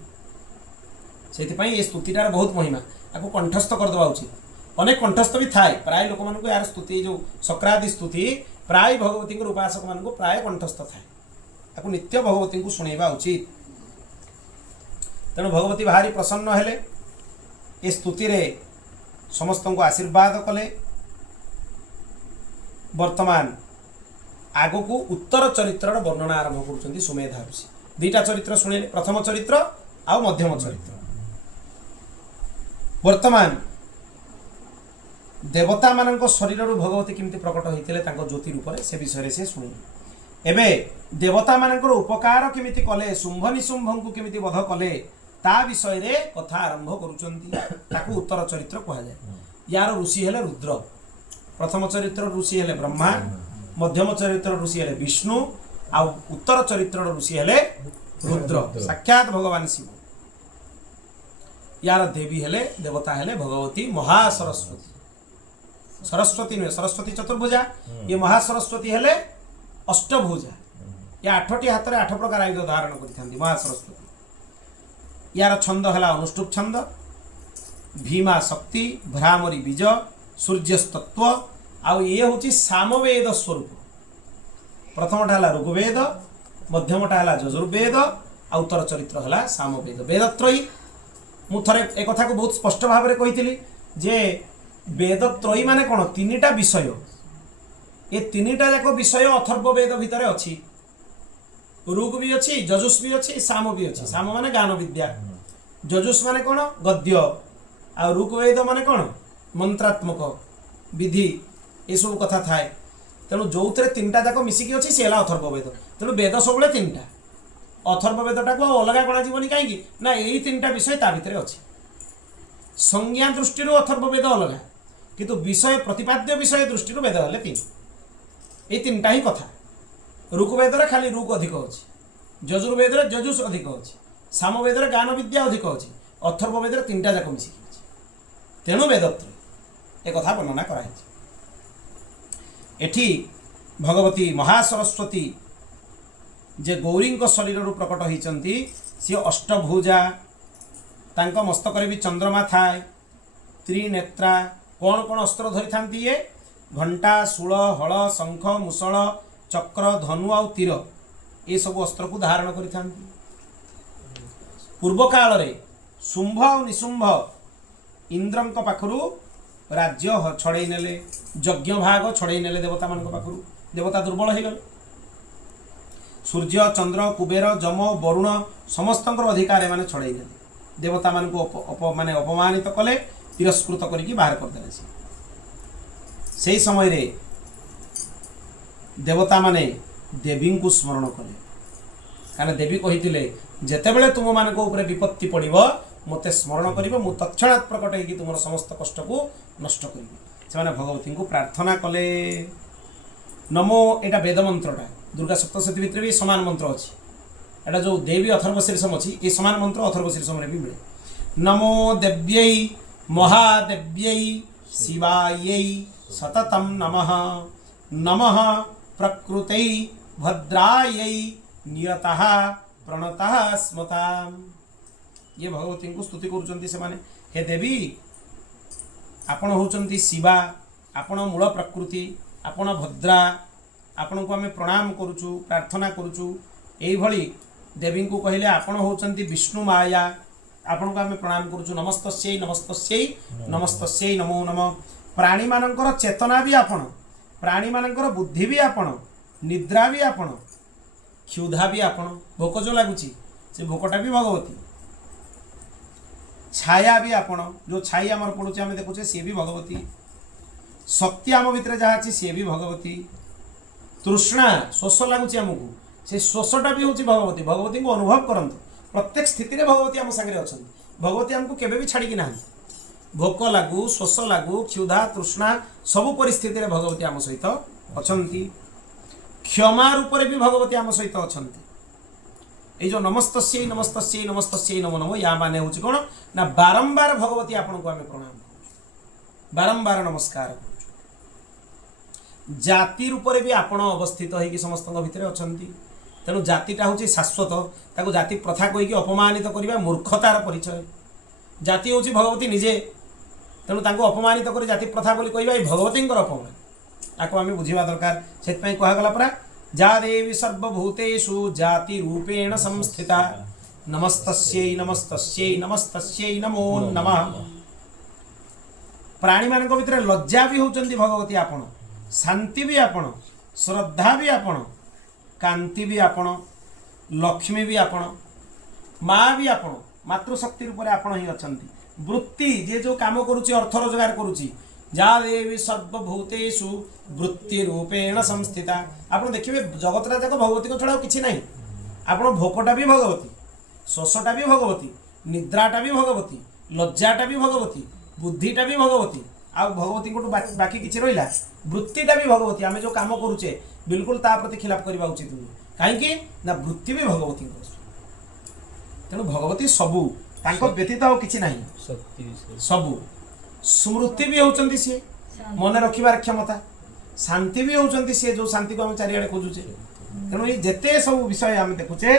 से ये स्तुतिटार बहुत महिमा, आपको कंठस्थ करदेवा उचित। अनेक कंठस्थ भी थाए, प्राय लोक मानक यार स्तुति जो शक्रादि स्तुति प्राय भगवती उपासक मान प्राय कंठस्थ थाए, आपको नित्य भगवती को शुणेबा उचित। तेणु भगवती भारी प्रसन्न हेले। ये स्तुति रे समस्त को आशीर्वाद कले। वर्तमान आग को उत्तर चरित्र वर्णना आरंभ कर सुमेधा ऋषि। 2टा चरित्र शुणे, प्रथम चरित्र आ मध्यम चरित्र। वर्तमान देवता मानक शरीर भगवती किमती प्रकट होते ज्योति रूप से विषय से शुणे। एबे देवता मानकर उपकार किमिति कले, शुंभ निशुंभ को किमिति वध कले ता विषय रे कथा आरंभ करुचंती। ताकू उत्तर चरित्र कहा जाए। यार ऋषि हेले रुद्र, प्रथम चरित्र ऋषि हेले ब्रह्मा, मध्यम चरित्र ऋषि हेले विष्णु, आ उत्तर चरित्र ऋषि हेले रुद्र, साक्षात भगवान शिव। यार देवी हेले देवता हेले भगवती महासरस्वती। सरस्वती नुहे, सरस्वती चतुर्भुजा, ये महासरस्वती हेले अष्टभुजा। या 8टी हाथ में 8 प्रकार आयुध धारण करथांती महासरस्वती। यार छंद है अनुष्टुप छंद, भीमा शक्ति, भ्रामरी बीज, सूर्यस्तत्व, आ ये हूँ सामवेद स्वरूप। प्रथमटा है ऋग्वेद, मध्यमटा है यजुर्वेद, आ उत्तर चरित्र है सामवेद। वेदत्रयी मु थरे एक कथा को बहुत स्पष्ट भाव में कही जे वेदत्रयी माने कौन, 3टा विषय। ये 3टा जाक विषय अथर्व वेद भितर अच्छी। ऋग भी अच्छी, यजुष भी अच्छी, साम भी अच्छी। साम माने ज्ञान विद्या, यजुष माने कौन गद्य, आ ऋग्वेद माने कौन मंत्रात्मक विधि। ये सब कथा थाए। तेणु जो 3टा जाक मिसिकी अच्छी सी है अथर्व वेद। तेणु वेद सब 3टा, अथर्व वेदटा को अलग गणा जीवन कहीं ना, यही 3टा विषय ता भितर अच्छी। संज्ञा दृष्टि अथर्व वेद अलग, किंतु विषय प्रतिपाद्य विषय दृष्टि वेद हेले 3। ये 3टा ही कथा। ऋग्वेद खाली ऋग अधिक अच्छी, यजुर्वेद यजुष अधिक अच्छी, सामवेद ज्ञान विद्या अधिक अच्छी, अथर्व वेद 3टा जाक मिसिकी अच्छी। तेणु वेदत्रय एक कथा वर्णना कराई। एठी भगवती महासरस्वती जे गौरी शरीर प्रकट होती सी अष्टभुजा। तांक मस्तक भी चंद्रमा थाए, त्रिनेत्रा। कौन कौन अस्त्र धरी था ये, घंटा, शूल, हल, शंख, मुसल, चक्र, धनु आ तीर, ये सब अस्त्र को धारण करी था। पूर्व काल रे शुंभ और निशुंभ इंद्रंक पाखरु राज्य छड़े नेले यज्ञ भाग छड़े नेले देवता मान पाखरु देवता दुर्बल हो गले सूर्य चंद्र कुबेर जम वरुण समस्त अधिकार माने छड़े नेले देवता मान को माने अपमानित कले तिरस्कृत करके बाहर करदे से समय रे देवता माने देवी को स्मरण कले कारण देवी कही जेतेबेले तुम मान ऊपर विपत्ति पड़ो मते स्मरण कर मु तत्क्षणात् प्रकट होगी तुम समस्त कष्ट को नष्ट करी से भगवती को प्रार्थना कले नमो एटा वेद मंत्रटा दुर्गा सप्तशती भितर भी समान मंत्र अच्छी एटा जो देवी अथर्व शीर्षम अच्छी ये समान मंत्र अथर्व शीर्षम भी मिले नमो देव्यै महादेव्यै शिवायै सततम नमः नमः प्रकृतै भद्रायै नियतः प्रणतः स्मता ये भगवती को स्तुति करुचंती से माने हे देवी आपण होचंती शिवा आपण मूल प्रकृति आपण भद्रा आपण को आम प्रणाम करुचु प्रार्थना करुचु एई भली देवी को कहले आपण होचंती विष्णु माया आपण को आम प्रणाम करुचु नमस्तस्यै नमस्तस्यै नमस्तस्यै नमो नमः प्राणी मानकर चेतना भी आपण प्राणी मानकर बुद्धि भी आपण निद्रा भी आपण क्षुधा भी आपण भोक जो लगुच से भोकटा भी भगवती छाया भी आपण जो छाई आम पड़ुचे आम देखुचे सी भी भगवती शक्ति आम भितर जहाँ अच्छी सी भी भगवती तृष्णा शोष लगुच आमको से शोषटा भी हूँ भगवती भगवती को अनुभव करंतु प्रत्येक स्थिति रे भगवती आम सागर अच्छा भगवती आमको केबे भी छाड़ी ना भोक लागू शोष लागू क्षुधा तृष्णा सबु परिस्थिति रे भगवती आम सहित अछंती क्षमा रूप भी भगवती आम सहित अछंती ये जो नमस्तस्यै नमस्तस्यै नमस्तस्यै नमो नमो या माने होची कोन ना बारंबार भगवती आपन को आमे प्रणाम बारंबार नमस्कार जाति रूप भी आपण अवस्थित होगी समस्त भितर अछंती तेणु जातिटा हूँ शाश्वत ताको जाति प्रथा कहीकि अपमानित करवा मूर्खतार परिचय जाति हूँ भगवती निजे तेणु ताको अपमानित कर जाति प्रथा बोली कहवा ये भगवती अपमान ताको आम बुझा दरकार से कहगला परा जा देवी सर्वभूतेषु जाति रूपेण संस्थिता नमस्तस्यै नमस्तस्यै नमस्तस्यै नमो नमः प्राणी मान भितर लज्जा भी होचंती भगवती आपण शांति भी आपण श्रद्धा भी आपण कांति भी आपण लक्ष्मी भी आपण माँ भी आपण मातृशक्ति रूप आपण ही अछंती वृत्ति जे जो काम करुची अर्थ रोजगार करुची जा देवी सर्वभूतेषु वृत्ति रूपेण संस्थिता आप देखिए जगत जाक भगवती को छड़ा किसी ना आप भोकटा भी भगवती शोषटा भी भगवती निद्राटा भी भगवती लज्जाटा भी भगवती बुद्धिटा भी भगवती आ भगवती को बाकी किसी रहा वृत्तिटा भी भगवती आम जो कम करुचे बिल्कुल ता प्रति खिलाफ करवा उचित नुहे कहीं ना वृत्ति भी भगवती तेणु भगवती सबू व्यतीत आ कि ना सबू स्मृति भी होचंती सी मन रखिबार क्षमता शांति भी होचंती सी जो शांति को हम चारिआडे खोजुचे तेणु ये जेते सब विषय आम देखुचे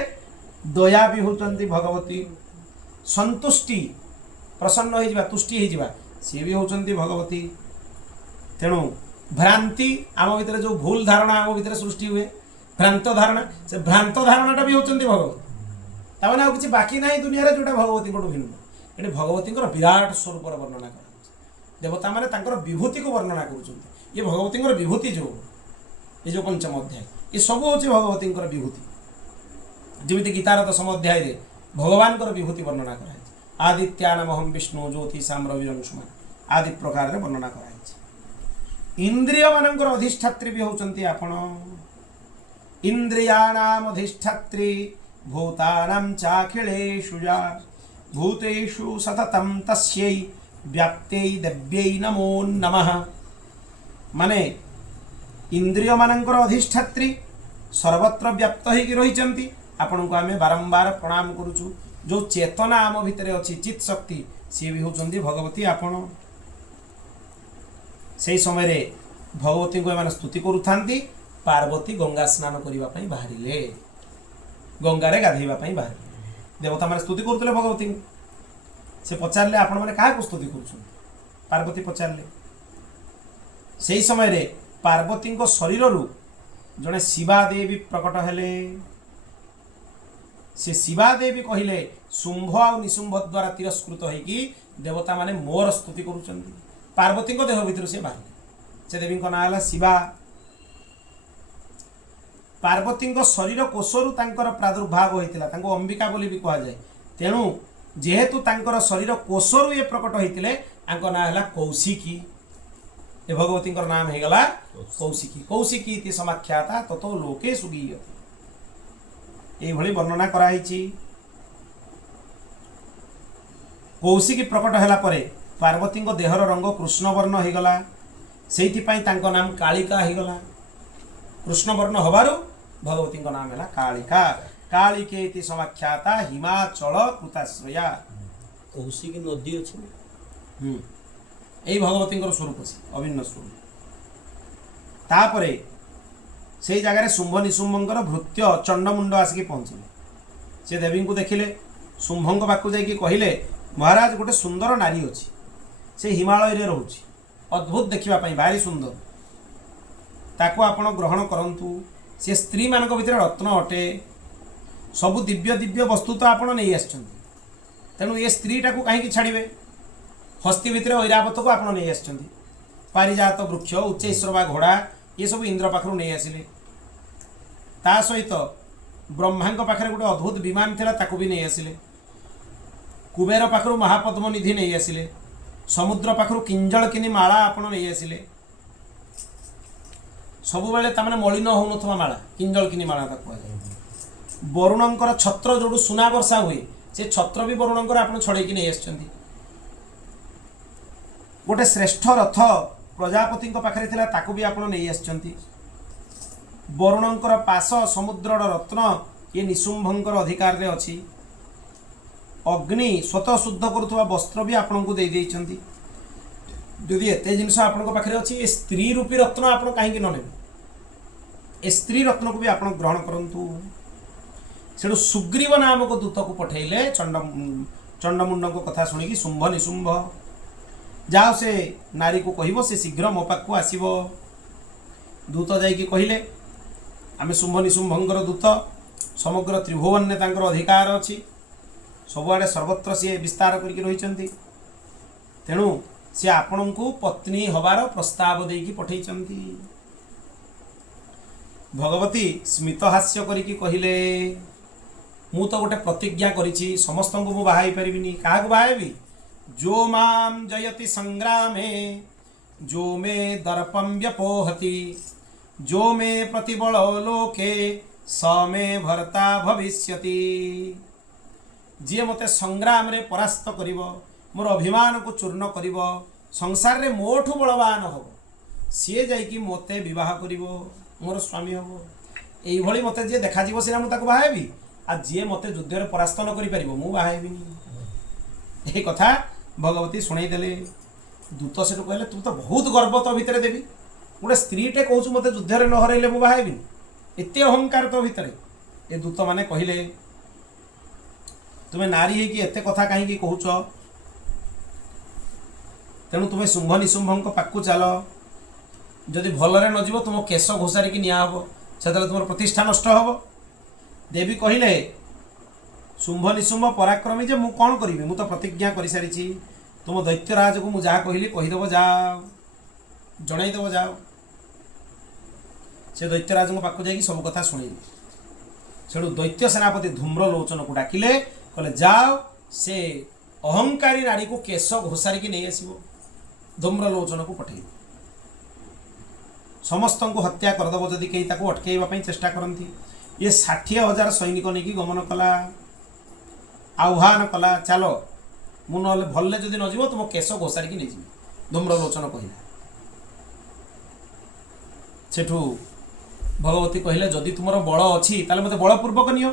दया भी होचंती भगवती संतुष्टि प्रसन्न हो जावा तुष्टि हो सी भी होचंती भगवती तेणु भ्रांति आम भितर जो भूल धारणा आम भितर सृष्टि हुए भ्रांत धारणा से भ्रांत धारणाटा भी होचंती भगवती ताने किसी बाकी ना दुनिया जोटा भगवती को भिन्न ये भगवती विराट स्वरूप वर्णना कर देवता माने तांकर विभूति को वर्णना करुछन्ति ये भगवती विभूति जो ये जो पंचम अध्याय ये सब हूँ भगवती विभूति जमी गीतार दशम अध्याय रे भगवान विभूति वर्णना कराई आदित्यानामहं विष्णु ज्योति साम्रविरंशुमान आदि प्रकार वर्णना कराई इंद्रिय मानकर अधिष्ठात्री भी होचंती आपण इंद्रियाणाम अधिष्ठात्री भूतानां चाखिलेषु या भूतेषु सततं तस्यै व्याप्त्यै देव्यै नमो नमः माने इंद्रिय मानकर अधिष्ठात्री सर्वत्र व्याप्त होगी रही आपण को आम बारंबार प्रणाम करुचु जो चेतना आम भितर अच्छी चित शक्ति सी भी होचंती भगवती आपण से समय रे भगवती को एमाने स्तुति करुथांती पार्वती गंगा स्नान करने पई बाहरिले गंगारे गाधेबा पई बाहरिले देवता माने स्तुति करुतले भगवती को से पचारे आपण मैंने क्या स्तुति कर पार्वती पचारे से समय रे पार्वती शरीर जड़े शिवा देवी प्रकट हेले से शिवा देवी कहले शुंभ आ निशुंभ द्वारा तिरस्कृत होगी देवता माने मोर स्तुति करुचंदी पार्वती को देह भितर से बाहर से देवी ना है शिवा पार्वती शरीर कोशरु तांकर प्रादुर्भाव होता अंबिका बोली भी कह जाए तेणु जेहेतु तांकर शरीर कोशरु ये प्रकट होते ना है कौशिकी ए भगवती नाम हो गला कौशिकी कौशिकी इति समाख्याता ततो लोके सुगीयते ये वर्णना कराई कौशिकी प्रकट होला परे पार्वती देहर रंग कृष्ण वर्ण हो गला से नाम कालिका हो गला कृष्ण वर्ण हबारु भगवती नाम है कालिका कालिके इति समाख्याता हिमाचल कृताश्रया कौशिकी नदी अच्छी यही भगवती स्वरूप से अभिन्न स्वरूप तापरे से जगार शुंभ निशुंभर भृत्य चंडमुंड आसिक पहुँचले से देवी को देखिले शुंभ पाक जाकि कहले महाराज गोटे सुंदर नारी अच्छी से हिमालय रे रोचे अद्भुत देखापी भारी सुंदर ताको आपण ग्रहण करंतु से स्त्री मान भीतर रत्न अटे सबु दिव्य दिव्य वस्तु तो आपण नहीं आछंती तेणु ये स्त्री टाकू कहीं छाड़े हस्ती भितर ऐरावत को आपण नहीं आछंती पारिजात वृक्ष उच्चैश्रवा घोड़ा ये सब इंद्र पाखरु नहीं आसिले ता सहित ब्रह्मा पाखे गोटे अद्भुत विमान थिला ताकू भी नहीं आसिले कुबेर पाखरु महापद्म निधि नहीं आसिले समुद्र पाखरु किंजलकिनी माला आपण नहीं आसिले सब बेले तामाने मलिन होउनथवा माला किंजलकिनी माला ताकू वरुणंकर छत्र जोडू सुना वर्षा हुए से छत्र भी वरुणंकर आपण छड़ेकी नहीं आछंती गोटे श्रेष्ठ रथ प्रजापति पाखे थिला ताकू भी आपण नहीं आछंती वरुणंकर पास समुद्रर रत्न ये निशुंभंकर अधिकार रे अछि अग्नि स्वतः शुद्ध करुवा वस्त्र भी आपण को दे देइछंती यदि एते जिनस आपण पाखे अछि ए स्त्री रूपी रत्न आपण कहीं न नेबे ए स्त्री रत्न को भी आपण ग्रहण करंतु सेठू सुग्रीव नामक दूत को पठेले चंडमुंड को कथा शुणिकी शुंभ निशुंभ जाओ से नारी को कहब से शीघ्र मो पाक आसब दूत जाइकी कहले आमे शुंभ निशुंभंकर दूत समग्र त्रिभुवन ने तांकर अधिकार अच्छी सबुआड़े सर्वत्र सी विस्तार करके रही तेणु सी आपण को पत्नी हबार प्रस्ताव देकी पठेइचंती भगवती स्मितहास्य करिकी कहले मु तो गोटे प्रतिज्ञा करिछि समस्त को मु बाहाई परिबिनी काहाक बाहाबी जो माम जयति संग्रामे जो मे दर्पम व्यपोहति जो मे प्रतिबल लोके स मे भर्ता भविष्यति जी मते संग्राम रे परास्त करिवो मोर अभिमान को चूर्ण करिवो संसार रे मोठु बलवान हो सी जाइकी मते विवाह करिवो मोर स्वामी हम यही मत जी देखा सीना मुझे बाहेबी आ जी मत युद्ध में परास्त न कर बाहेबी यही कथा भगवती शुणईदे दूत से कहले तू तो बहुत गर्व तो भितर देवी गोटे स्त्रीटे कहूँ मत युद्ध में न हरइले मु बाहेबी एत अहंकार तो भितर ए दूत मैंने कहले तुम्हें नारी है कि एत कथा कहीं कहूच तेणु तुम्हें शुंभ निशुंभ पाक चल जदि भलरे न जीव तुम केश घोषारिकी नियाहब से तुम प्रतिष्ठा नष्ट हम देवी कहले शुंभ निशुंभ पराक्रमी जे मु कौन करी मु तो प्रतिज्ञा कर सारी तुम दैत्यराज को मुझे कहली कहीदेव जाओ जनईदेव जाओ से दैत्यराज पाक जा सब कथा शुणी से दैत्य सेनापति धूम्रलोचन को डाकिले कहले जाओ से अहंकारी नारी को केश घोषारिकी नहीं आसब धूम्रलोचन को पठे समस्त को हत्या करदेव जदि कहीं अटकईवाई चेष्टा करती ये 60,000 सैनिक नहीं गमन कला आह्वान कला चलो मु ना भल्ले जदि न जीव तुम केश घोषारिकी नहीं जी धूम्रलोचन कहला सेठू भगवती कहले जदि तुम बल अच्छी मत बलपूर्वक नियो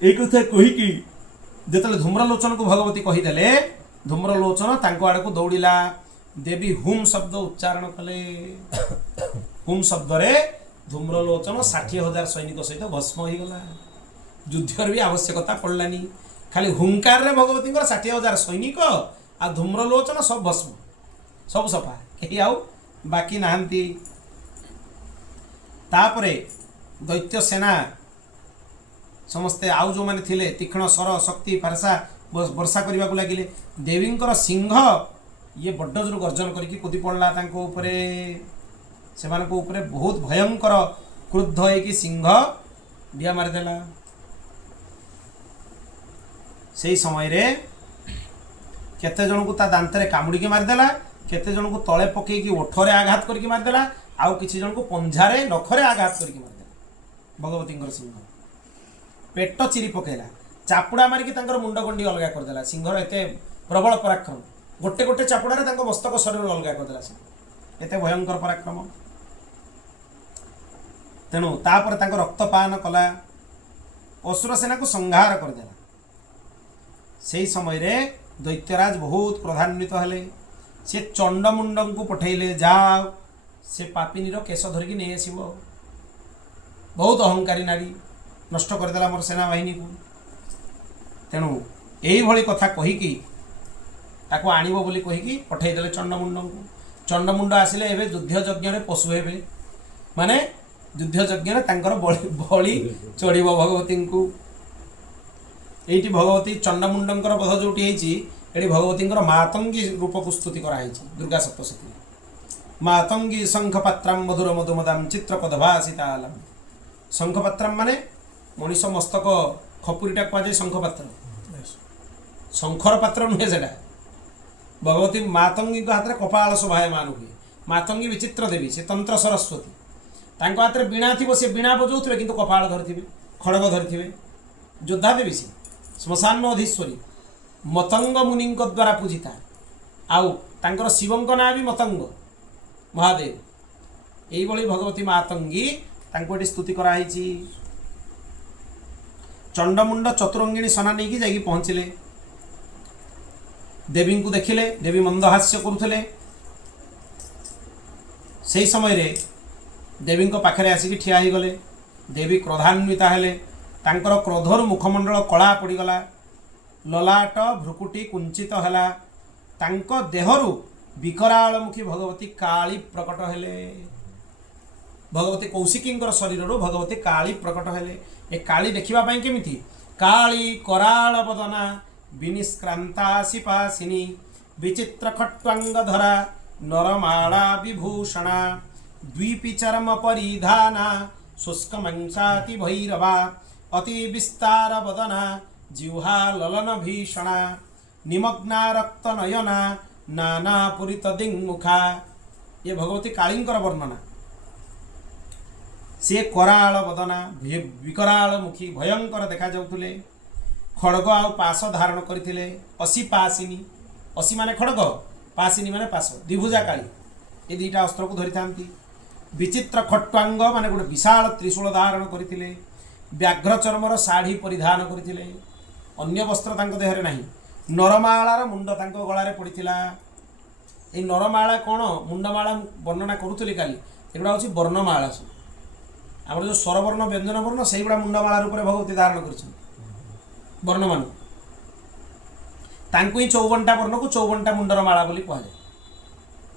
एक कथा कहीकि जिते धूम्रलोचन को भगवती कहीदेले धूम्रलोचन तांको आड़ को दौड़िला देवी हुम शब्द उच्चारण कले हुम शब्द रे धूम्रलोचन 60,000 सैनिक सहित भस्म हो गला युद्ध भी आवश्यकता पड़लानी खाली हुंकार रे भगवती 60,000 सैनिक आ धूम्रलोचन सब भस्म सब सफा कहीं आउ बाकी नहांती तापरे दैत्य सेना समस्ते आउ जो माने थिले तीक्ष्ण सर शक्ति पारसा वर्षा करने को लगिले देवींकर सिंह ये बड्डजरू गर्जन करके कूदी पड़ला तांको उपरे सेमानको उपरे बहुत भयंकर क्रुद्ध होइकी सिंह डिया मारिदेला से समय रे केते जन को ता दांतरे कामुड़ी के मारिदेला केते जन को तले पकईकी ओठरे आघात करके मारिदेला आउ किछि जन को पंजारे नखरे आघात करके मारिदेला भगवती सिंह पेट चिरी पकेला चापुड़ा मारिकी तांकर मुंड गंडी अलगा करदेला सिंहर एते प्रबल पराक्रम गोटे गोटे चापुड़ारे तांको मस्तक शरीर अलगा करदेला सिंह एते भयंकर पराक्रम तेणु तापर तांको रक्तपान कला असुर सेना को संहार करदेला से समय रे दैत्यराज बहुत प्रधान्वित हेले से चंडमुंड को पठेले जाओ से पापिनी केश धरिकी नहीं आसब बहुत अहंकारी नारी नष्ट करदेला मोर सेना बाहिनी को तेणु यही भली कथा कहीकि ताको आनिबो बोली कहीकि पठेदेले चंडमुंड को चंडमुंड आसिले एबे युद्ध यज्ञ रे पशु हेबे माने युद्ध यज्ञ रे तांकर बळी चढ़िबो भगवती को एठी भगवती चंडमुंडंकर बध जोटी हेची एठी भगवतींकर मातंगी रूप को स्तुति करा हेची दुर्गा सप्तशती मातंगी शंखपात्रम मधुर मधुमदाम चित्रपदभासितालम शंखपात्रम माने मनीष मस्तक खपुरीटा कुआजे शंखपात्र शंखर पात्र नुहे सेटा भगवती मातंगी हाथ में कपाल शोभायमान हुए मातंगी विचित्र देवी से तंत्र सरस्वती तांको हाथ में बीणा थी सी बीणा बजाऊे कि कपाल धरी खड़ग धरी योद्धा देवी सी श्मशान अधीश्वरी मतंग मुनि द्वारा पूजिता आउ तांकर शिवंक ना भी मतंग महादेव यही भगवती मातंगी तांको एटी स्तुति कराई चंडमुंड चतुरंगिणी सना नहीं जाकि पहुँचले देवी को देखिले देवी मंदहास्य करुले से समय रे देवी पाखे आसिक ठिया हो गले देवी क्रोधान्विता हेले तांकर क्रोधर मुखमंडल कला पड़गला ललाट भ्रुकुटी कुंचित हैला तांको देहरु विकरालमुखी भगवती काली प्रकट हेले भगवती कौशिकींकर शरीर भगवती काली प्रकट हेले ए काली देखिबा पई केमिति काली कराल बदना विनिष्क्रांता सिपासिनी विचित्र खट्वांग धरा नरमाला विभूषणा द्वीपी चर्म परिधाना शुष्क मंसाति भैरवा अति विस्तार बदना जिह्वा ललन भीषणा निमग्ना रक्त नयना नाना पुरित दिङ्मुखा ये भगवती कालींकर वर्णना से कराल बदना विकराल मुखी भयंकर देखा जाउथुले खड़ग आ पाश धारण करथिले असी पासिनी असी माने खड़ग पासिनी माने पाश द्विभुजा काली ये दुईटा अस्त्र को धरी थांती विचित्र खट्वांग माने गोटे विशाल त्रिशूल धारण करथिले व्याघ्र चर्मर शाढ़ी परिधान करथिले अन्य वस्त्र तांको देहरे नाही नरमालार मुंड तांको गळारे पड़िथिला ए नरमाला कोन मुंडमाला वर्णना करूथली काली एगुडा होची वर्णमाला आम जो स्वरवर्ण व्यंजन वर्ण से गुड़ा मुंडमाला रूप भगवती धारण कर वर्णमान तांको ही 54टा वर्ण को 54टा मुंडर माला बोली कहुए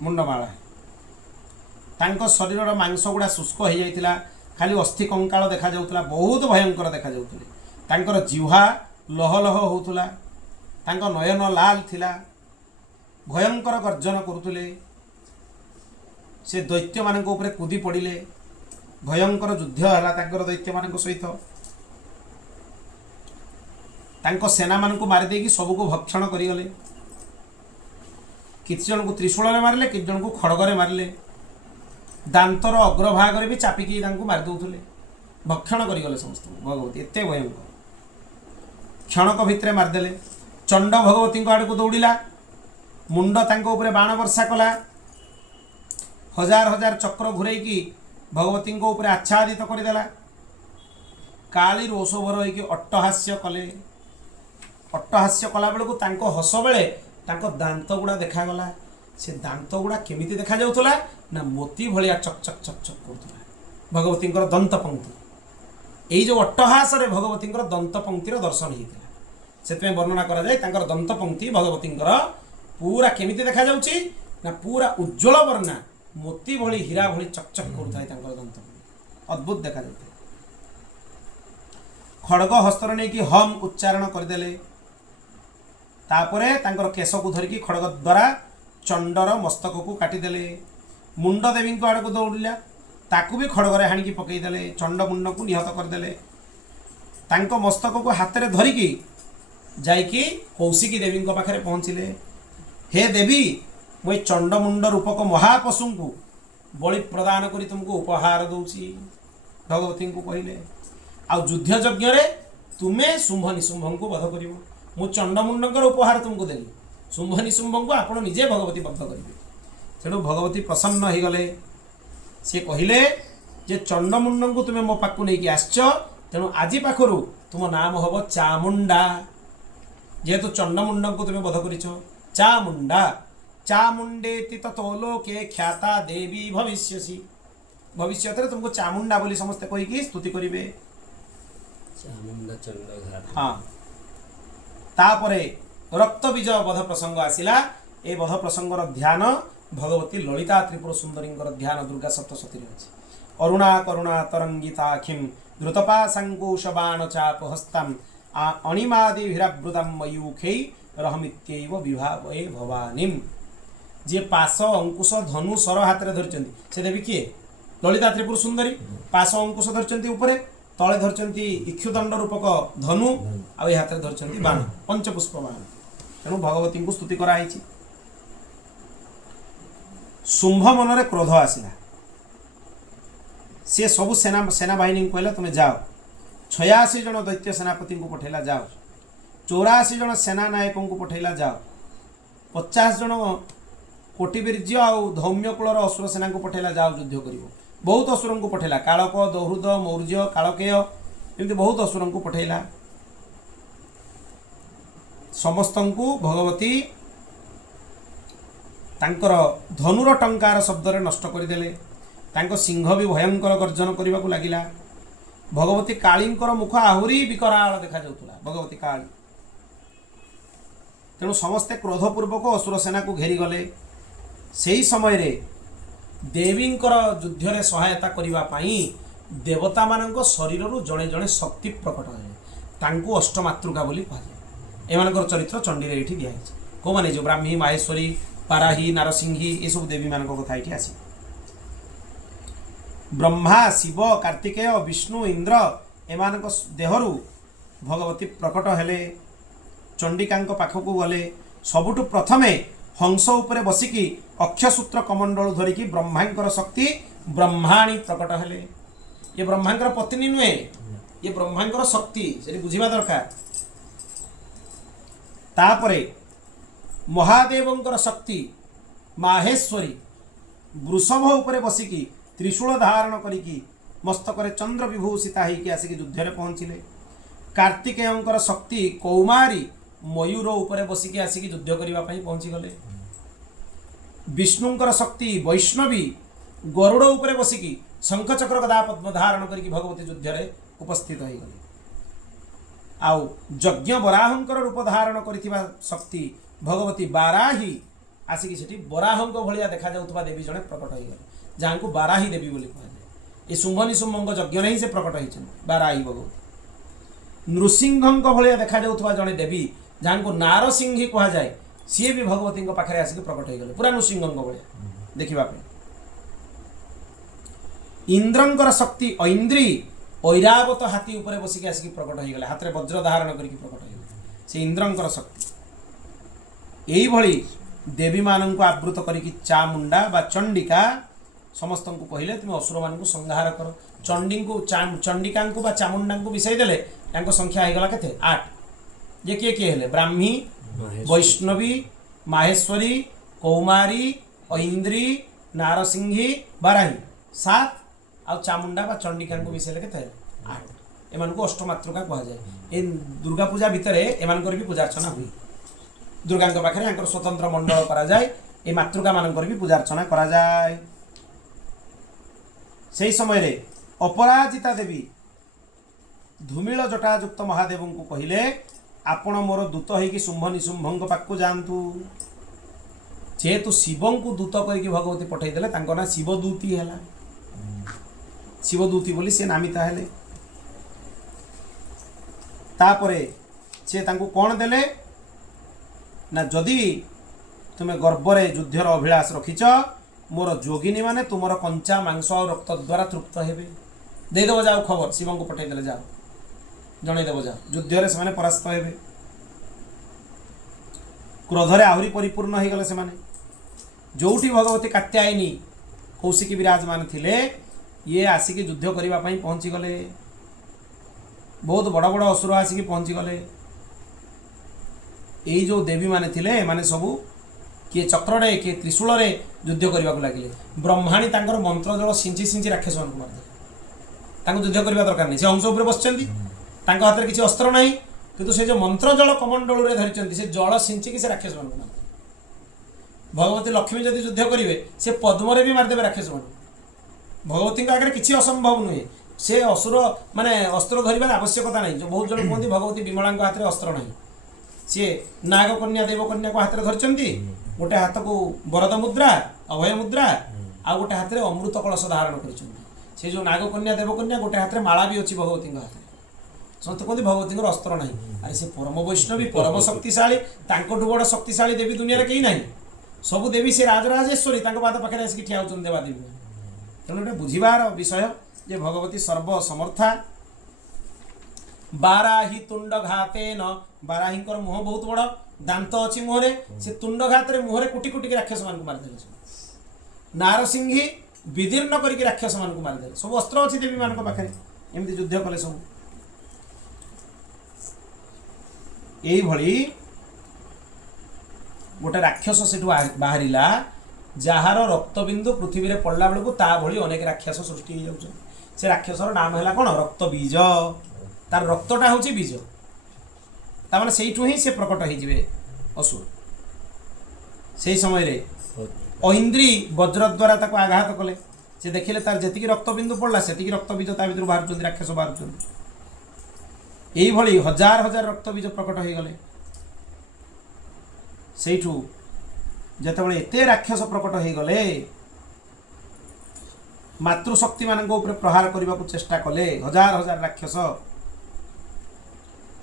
मुंडमाला तांको शरीर मांस गुड़ा शुष्क हो जाता खाली अस्थि कंकाल देखा जाउतला बहुत भयंकर देखा जाउतले तांकर जिह्वा लह लह होउतला तांको नयन लाल थिला भयंकर गर्जन करुतले से दैत्य मानक ऊपर कूदी पड़िले भयंकर युद्ध है तांकर दैत्य मान सहित तांको सेना मान को मारिदेकी सबको भक्षण करिगले किछि जन को त्रिशूल मारिले किछि जन को खड़गरे मारिले दांतर अग्रभाग भी चापिकी मारि दौले भक्षण करिगले समस्त भगवती एते भयंकर क्षणक भितर मारिदेले चंड भगवती आड़ को दौड़िला मुंड तांको ऊपर बाण वर्षा कला हजार हजार चक्र घुरैकी भगवती ऊपर आच्छादित करदेला काली रोषभर होइकी अट्टहास्य कले अट्टहास्य कला बेलू तांको हस बेले तांको दांत गुड़ा देखागला से दांत गुड़ा केमिति देखा जाउतला ना मोती भलिया चक चक चक चक करतला भगवती दंत पंक्ति एई जो अट्टहास रे भगवती दंत पंक्तिर दर्शन होता से वर्णना करा जाए तांकर दंत पंक्ति भगवती पूरा केमिति देखा जाउची ना पूरा उज्ज्वल वर्णा मोती भली हीरा भली चकचक करुଥାଏ ତାଙ୍କର दंत अद्भुत देखा जाता खड़ग हस्तर नहीं कि हम उच्चारण करदेले तापरे तांकर केश को धरिकी खड़ग द्वारा चंडर मस्तक को काटिदेले मुंड देवी आड़ को दौड़िला ताकू भी खड़गरे हाणिकी पकईदेले चंड मुंड को निहत करदेले तांको मस्तक को हाथ में धरिकी जाइकी कौशिकी देवी पाखे पहुँचले हे देवी मुई चंड मुंड रूपक महापशु को बलि प्रदान करी तुमको उपहार दूची भगवती को कहले आ युद्ध यज्ञ तुम्हें शुंभ निशुंभ को वध कर मु चंडमुंडकर उपहार तुमको देली शुंभ निशुंभ को आप निजे भगवती वध करेंगे तेणु भगवती प्रसन्न हो गले सी कहले जे चंडमुंड को तुम्हें मो पाक नहीं आसच तेणु आज पाखर तुम नाम हम चामुंडा जेहेतु चंडमुंड को तुम्हें वध कर चामुंडा चामुंडेति ततोलोके ख्याता देवी भविष्यसि भविष्य तुमको चामुंडा बोली समस्ते कहीकि स्तुति करेंगे चामुंडा चंडघाट हाँ तापरे रक्त विजय वध प्रसंग आसिला ए वध प्रसंगर ध्यान भगवती ललिता त्रिपुर सुंदरी ध्यान दुर्गा सप्तशती अच्छी अरुणा करुणा तरंगिताखिम द्रुतपाशंकुश बाण चाप हस्तम अणिमादि हीरावृतम मयूखे रहमित्यैव विभावे भवानीम जे पाश अंकुश धनु सर हाथ में धरी से देवी किए ललिता त्रिपुर सुंदरी पाश अंकुश धरती उपरे तले धरती इक्षुदंड रूपक धनु आ हाथ में धरती बाण पंचपुष्प बाण तेणु भगवती को स्तुति कराई शुंभ मनरे क्रोध आसला सी सबु सेना सेनाबाहिनी को कहला तुम्हें जाओ 86 जन दैत्य सेनापति को पठेला जाओ 84 जन सेना नायकों को पठेला जाओ 50 जन कोटिवीर्य आउ धौम्यकूलर असुर सेना को पठेला जाओ युद्ध कर बहुत असुर को पठेला कालक दौहृद मौर्य कालकेय एमती बहुत असुर को पठेला समस्त को भगवती तांकर धनुर टंकार शब्द नष्ट करदेले तांको सिंह भी भयंकर गर्जन करने को लगिला भगवती कालींकर मुख आहुरी विकराल देखा जाउतला भगवती काली तेणु समस्ते क्रोधपूर्वक असुर सेना को घेरी गले सही समय रे देवींकर युद्ध रे सहायता करिवा पाई देवता मानक शरीर जड़े जड़े शक्ति प्रकट है तांको अष्टमातृका बोली कहुए एमानकर चरित्र चंडी रे एठी दिया को माने जो ब्राह्मी माहेश्वरी पाराही नारसिंही ये सब देवी मान कथा ये आसी ब्रह्मा शिव कार्तिकेय विष्णु इंद्र एमान देहरु भगवती प्रकट हेले चंडिका पाखक गले सबुठु प्रथमे हंस उपरे बसिकी अक्षसूत्र कमंडल धरिकी ब्रह्मांकर शक्ति ब्रह्माणी प्रकट हेले ये ब्रह्मांकर पत्नी नुहे ये ब्रह्मांकर शक्ति से बुझा दरकार तापरे महादेवंकर शक्ति माहेश्वरी वृषभ उपरे बसिकी त्रिशूल धारण करिकी मस्तक चंद्र विभूषिता होगी आसिक युद्ध में पहुँचले कार्तिकेयंकर शक्ति कौमारी मयूर उपरे बसिकी आसिक युद्ध करने पहुँची गले विष्णुंकर शक्ति वैष्णवी गरुड़ उपरे बसिकी शंखचक्र गदा पद्म धारण करके भगवती युद्ध में उपस्थित हो गले आउ यज्ञ बराहंकर रूप धारण करिथिबा शक्ति भगवती बाराही आसिक से बराहंक भाया देखा जाउतबा देवी जड़े प्रकट हो गले जहाँ को बाराही देवी बोली कहुए ये शुंभ निशुंभ यज्ञ नहीं से प्रकट होती बाराही भगवती नृसिंह भाया देखा जाउतबा जड़े देवी जहाँ को नारसिंही कहुए सी भी भगवती पाखे आसिक प्रकट हो गले पूरा नृसिंह भाया देखा इंद्रंकर शक्ति ऐन्द्री ऐरावत हाथी उपरे बसिक आसिक प्रकट हो गले हाथ में वज्र धारण करके प्रकट हो गले से इंद्रंकर शक्ति यही भली देवी मान को आवृत करिकी चामुंडा बा चंडिका समस्त को कहले तुम असुर मान को संहार कर चंडी को चंडिका को बा चामुंडा को विषय देले संख्या हो गला केते 8 ये किए किए हेले ब्राह्मी वैष्णवी माहेश्वरी कौमारी ऐन्द्री नारसिंही बाराही 7 आ चामुंडा बा चंडिका को विषय केते 8 एमान को अष्टमातृका कहा जाए ए दुर्गा पूजा भितर एमान भी पूजा अर्चना हुई दुर्गा पाखे स्वतंत्र मंडल करा जाए ए मातृका मानकर भी पूजा अर्चना करा जाए से समय रे अपराजिता देवी धूमिल जटायुक्त महादेव को कहले आपण मोर दूत होगी शुंभ निशुंभ पाक जातु जेहेतु शिव को दूत करके भगवती पठेदेले ना शिवदूती है शिवदूती बोली से नामिता हेले तापरे से तांको कौन देले ना जदि तुमे गर्भरे युद्धर अभिलाष रखिच मोर जोगिनी माने तुमर कंचा मांस और रक्त द्वारा तृप्त हेबे देदेव जाओ खबर शिव को पठे देले जाओ जनईदेव जाओ युद्धरे से परास्त हेबे क्रोधरे आहरी परिपूर्ण हो गले से जोठी भगवती कात्यायनी कौशिकी विराजमान थिले ये आसिक युद्ध करने पहुँची गले बहुत बड़ बड़ असुर आसिक पहुँची गले यही जो देवी माने थिले माने सबू किए चक्ररे किए त्रिशूल युद्ध करने को लगे ब्रह्माणी तांकर मंत्र जल सिंची सिंची राक्षस मान मारदे युद्ध करने दरकार नहीं से अंश उपर बस हाथ में किसी अस्त्र ना किंतु से जो मंत्र जल कमंडल धरी से जल सिंचिकी से राक्षस मान मारदे भगवती लक्ष्मी जदि युद्ध करेंगे से पद्मरे भी मारदेवे राक्षस मान भगवती आगे किसी असंभव नुहे से असुर माने अस्त्र धरवार आवश्यकता नहीं जो बहुत जन कहते भगवती विमला हाथ में अस्त्र नहीं सी नागकन्या देवकन्या को हाथ में धरती गोटे हाथ को वरद मुद्रा अभय मुद्रा आ गोटे हाथ में अमृत कलश धारण कर जो नागकन्या देवकन्या गोटे हाथ में माला भी अच्छी भगवती हाथ में समस्त कहते भगवती अस्त्र नहीं अरे से परम वैष्णवी परम शक्तिशाली बड़ शक्तिशाली देवी दुनिया कहीं ना सबू देवी से राजराजेश्वरी पाद पाखे आसिक ठिया होती देवादेवी तेणु गोटे बुझार विषय जे भगवती सर्वसमर्था बाराही तुंड घातेन बाराही मुह बहुत बड़ दांत अच्छी मुहरे से तुंड घात मुहरे कुटी कुटी राक्षस मान मारिदे नारसिंही विदीर्ण करके राक्षस मान मारिदे सब अस्त्र अच्छी देवी मान पाखे एमती युद्ध कले सब यही गोटे राक्षस से बाहर जार रक्तबिंदु पृथ्वी में पड़ला बेलू ता भली अनेक राक्षस सृष्टि हो जाए से राक्षसर नाम है कौन रक्त बीज तार रक्तटा हूँ बीज ताने से ही से प्रकट हो असुर से समय ऐन्द्री वज्र द्वारा ताको आघात कले से देखिले तार जी रक्तबिंदु पड़ला से रक्त बीज ता भर बाहर राक्षस बाहर यही हजार हजार रक्त बीज प्रकट हो गले से जितेबाला एत राक्षस प्रकट हो गले मातृशक्ति मान प्रहार करने को चेष्टा कले हजार हजार राक्षस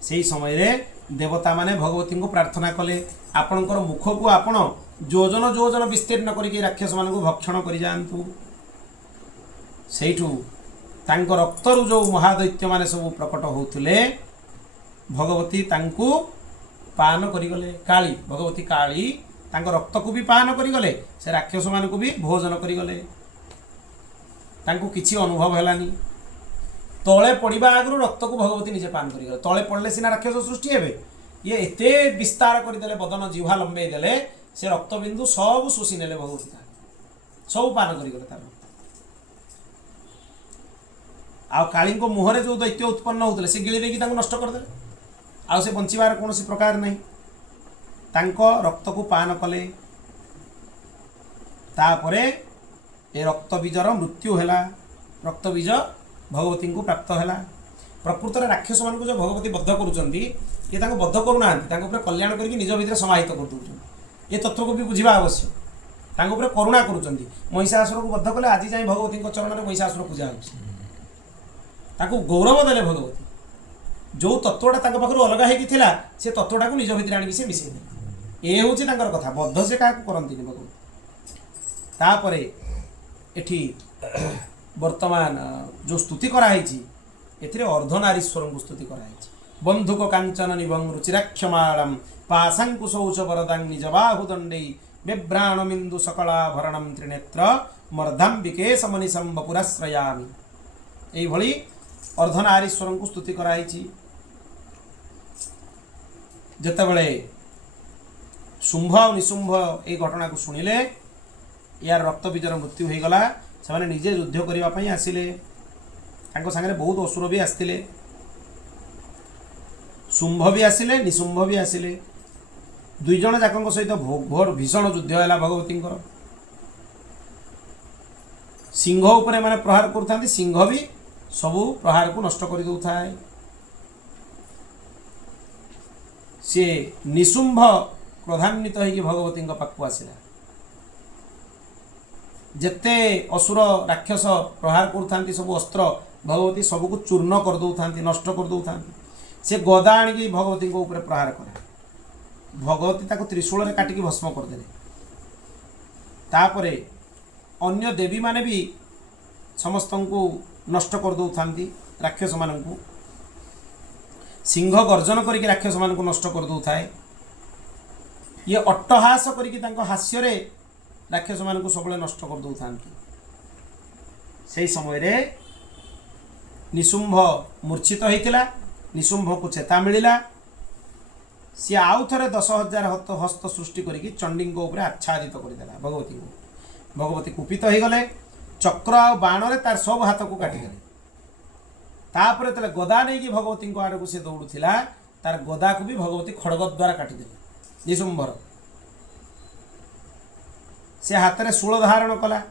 से समय देवता माने भगवती को प्रार्थना कले आपणकर मुख को आपण योजन योजन विस्तीर्ण करके राक्षस मान भक्षण कर जातु से रक्तरु जो महादैत्य माने सब प्रकट होते भगवती तांकु पान करिगले काली भगवती काली तांको रक्त को भी पान करिगले से राक्षस मान को भी भोजन करिगले तांको किछि अनुभव हेलानी तले पड़वा आगु रक्त को भगवती निजे पान करिगले तले पड़ले सिना राक्षस सृष्टि हेबे ये एते विस्तार करदेले बदन जिह्वा लंबे देले से रक्तबिंदु सब शोषी नेले भगवती सब पान करिगले तार आ काली को मुहरे जो दैत्य उत्पन्न होते से गिली देकी नष्ट करदे आ से बंचार कौन प्रकार नहीं तांको रक्त को पान कले तापरे ए रक्त बीजर मृत्यु हैला रक्त बीज भगवती को प्राप्त हैला प्रकृत राक्षस मान जो भगवती बद्ध करुँचे ये बद्ध करूना कल्याण करके निज भितर समाहित कर दौरान ये तत्व को भी बुझा आवश्यक करुणा करुँच महिषासुर को बद्ध कले आज जाए भगवती चरण में महिषासुर पूजा हो गौरव देले भगवती जो तत्वटा पाखु अलग होता से तत्वटा को निज भितर आणिक से मिसई दे ये हूँ कथा बद्ध से क्या करती भगवती तापरे एठी वर्तमान जो स्तुति कराई एथिरे अर्धनारीश्वर को स्तुति कराई बंधुक कांचन निभं रुचिराक्षमाणं पाशंकुशौच वरदां निजबाहुदंडे बिभ्राणमिंदु सकलाभरणं त्रिनेत्र मर्धाम्बिके समनिशं वपुराश्रयामि यही अर्धनारीश्वर को स्तुति कराई जेतेबेले शुंभ और निशुंभ ये घटना को शुणिले यार रक्त बीजर मृत्यु हो गला से निजे युद्ध करने आसिले सांगे बहुत असुर भी आसते शुंभ भी आसिले निशुंभ भी आसिले दुई जन जाक सहित घोर भीषण युद्ध है भगवती सिंह उपरे माने प्रहार करता सिंह भी सबू प्रहार को नष्ट कर दौए सी निशुंभ क्रोधान्वित होगी भगवती पाखु आसला जेते असुर राक्षस प्रहार करता सब अस्त्र भगवती सबको चूर्ण कर दौरान नष्ट कर दौरान से गदा आଣିକି भगवती को ऊपर प्रहार कला भगवती ताको त्रिशूल रे काटिकी भस्म करदेले तापरे अन्य देवी माने भी समस्त को नष्ट कर दो थांती राक्षस मानू सिंह गर्जन करके राक्षस मानू नष्ट कर दो थाए ये अट्टहास करके हास्य रे राक्षस मानू सब नष्ट कर दो थांती से समय रे निशुंभ मूर्छित होता निशुंभ को चेता मिला सी आउ थे 10,000 हस्त सृष्टि करके चंडी ऊपर आच्छादित करदेला भगवती को भगवती कुपित हो गले चक्र आ बाण रे तार सब हाथ को काटिदेले तापर तले गदा नहीं कि भगवती को आड़ को से दौड़ुला तार गदा को भी भगवती खड़ग द्वारा काटिदेले निशुंभर से हाथ में शूल धारण कला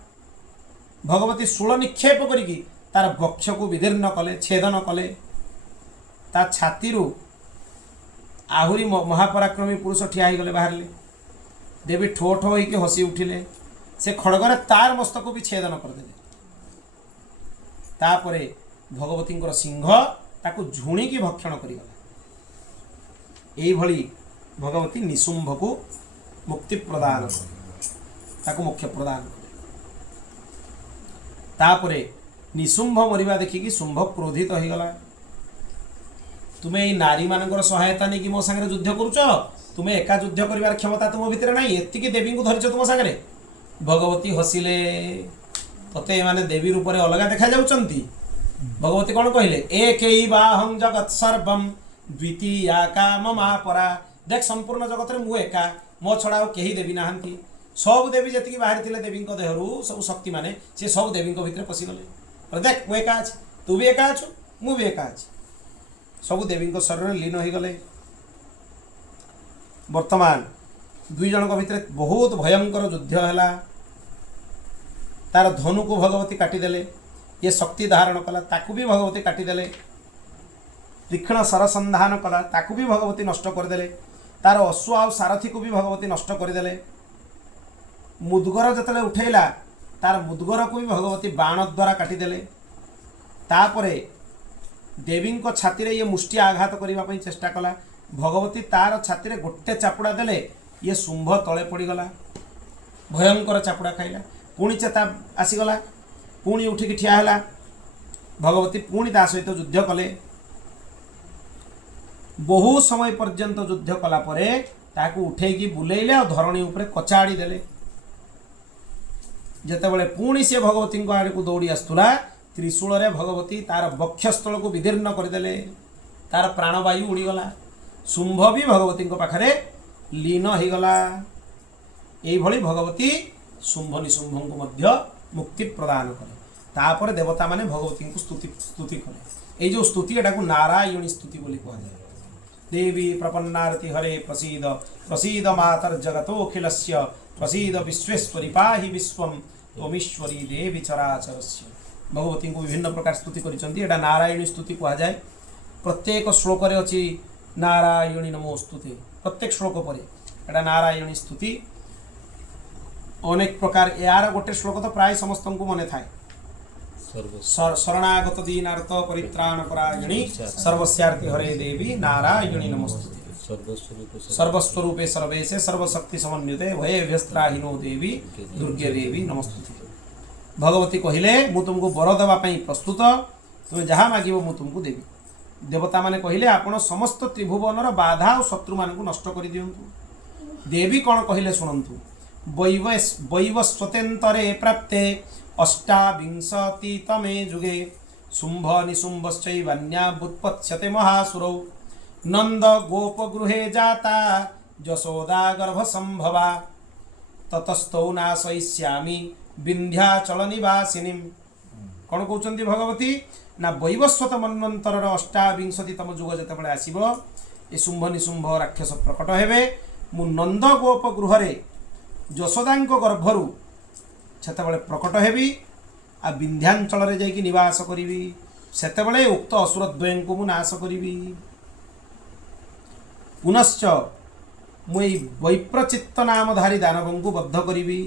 भगवती शूल निक्षेप करी तार वक्ष को विदीर्ण कले छेदन कले ता छाती आहुरी महापराक्रमी पुरुष ठिया गले बाहर देवी ठो ठो होके हसी उठिले से खड़गरे तार मस्तक भी छेदन करदेले तापरे भगवती सिंह ताकू झुणिकी भक्षण करिगला एई भली भगवती निशुंभ को मुक्ति प्रदान ताकू मुख्य प्रदान तापरे निशुंभ मरिबा देखिकी शुंभ क्रोधित हो गला तुम्हें ये नारी मानकर सहायता नहीं कि मो सागर युद्ध करुच तुम्हें एका युद्ध कर क्षमता तुम भितर ना एति देवी को धरिच तुम सागर भगवती हसिले तते माने देवी रूप में अलग देखा जाउचंती भगवती कौन कहले एक बाहं जगत सर्वम द्वितीया का ममा परा देख संपूर्ण जगत रे मु एका मो छड़ा केही देवी नाहंती सब देवी जति बाहर थिले देवी देहरु सब शक्ति माने से सब देवी भितर पशि गले देख मु एका अछि तू भी एका अछु मु भी एका अछि सब देवी शरीर लीन हो गले वर्तमान दुई जन भितर बहुत भयंकर युद्ध है तार धनु को भगवती काटिदेले ये शक्ति धारण कला ताकू भी भगवती काटिदेले तीक्ष्ण सरसंधान कला ताकू भी भगवती नष्ट करदेले तार अश्व आ सारथी को भी भगवती नष्ट करदेले मुदगर जतले उठेला तार मुदगर को भी भगवती बाण द्वारा काटिदेले तापरे देवी छाती रे ये मुष्टि आघात करने चेष्टा कला भगवती तार छाती रे गोटे चापुड़ा देले ये शुंभ तले पड़गला भयंकर चापुड़ा खाइला पुणी चेता आसीगला पुणी उठिकी ठिया है भगवती पुणी ता सहित युद्ध कले बहु समय पर्यंत युद्ध कला परे ताकू उठेकी बुलेइले और धरणी उपरे कचाड़ी देले जेतेबेले पुणी से भगवती आड़ को दौड़ी आसुला त्रिशूल रे भगवती तार वक्षस्थल को विदीर्ण करदेले तार प्राणवायु उड़ीगला शुंभ भी भगवती पाखरे लीन हो गला यही भली भगवती शुंभ निशुंभ को मध्य मुक्ति प्रदान कले तापर देवता माने भगवती को स्तुति कले ये जो स्तुति एटा को नारायणी स्तुति बोली कहा जाए देवी प्रपन्नारति हरे प्रसीद प्रसीद मातर जगतोखिलस्य प्रसीद विश्वेश्वरी पाहि विश्वम त्वमीश्वरी देवी चराचरस्य भगवती को विभिन्न प्रकार स्तुति करिसंती एटा नारायणी स्तुति कहा जाए प्रत्येक श्लोक रे अछि नारायणी नमोस्तुते प्रत्येक श्लोक पर एटा नारायणी स्तुति अनेक प्रकार यार गोटे श्लोक तो प्राय समस्त को मन थाए शरणागत दीनार्थ परित्राण परायणी सर्वस्यार्ति हरे देवी नारायणी नमोस्तुते सर्वस्वरूपे सर्वेशे सर्वशक्ति समन्विते भये व्यस्त्राहिनो देवी दुर्गे देवी नमोस्तुते भगवती कहले मु तुमको वर देवा प्रस्तुत तुम जहाँ मागिब मु तुमको देवी देवता माने कहले आपण समस्त त्रिभुवनर बाधा और शत्रु मान नष्ट कर दियंतु देवी कौन कहले शुणु वैवस्वतेन्तरे प्राप्ते अष्टाविंशतितमे जुगे शुंभ निशुंभश्चैवान्यावुत्पत्स्यते महासुरौ नंद गोपगृहे जाता यशोदा गर्भ संभवा ततस्तौ नाशयिष्यामि विंध्याचल निवासिनी कौन कहते भगवती ना वैवस्वत मन्वंतर अष्टाविंशतितम जुग जितेबाला आसब ये शुंभ निशुंभ राक्षस प्रकट हेबे मु नंद गोप गृह यशोदा गर्भरु सेतेबेले प्रकट हेबी आ विंध्याचल रे जाइकी निवास करी सेतेबेले उक्त असुरद्वयं को मु नाश करी पुनश्च मुई वैप्रचित्त नामधारी दानवं को बद्ध करी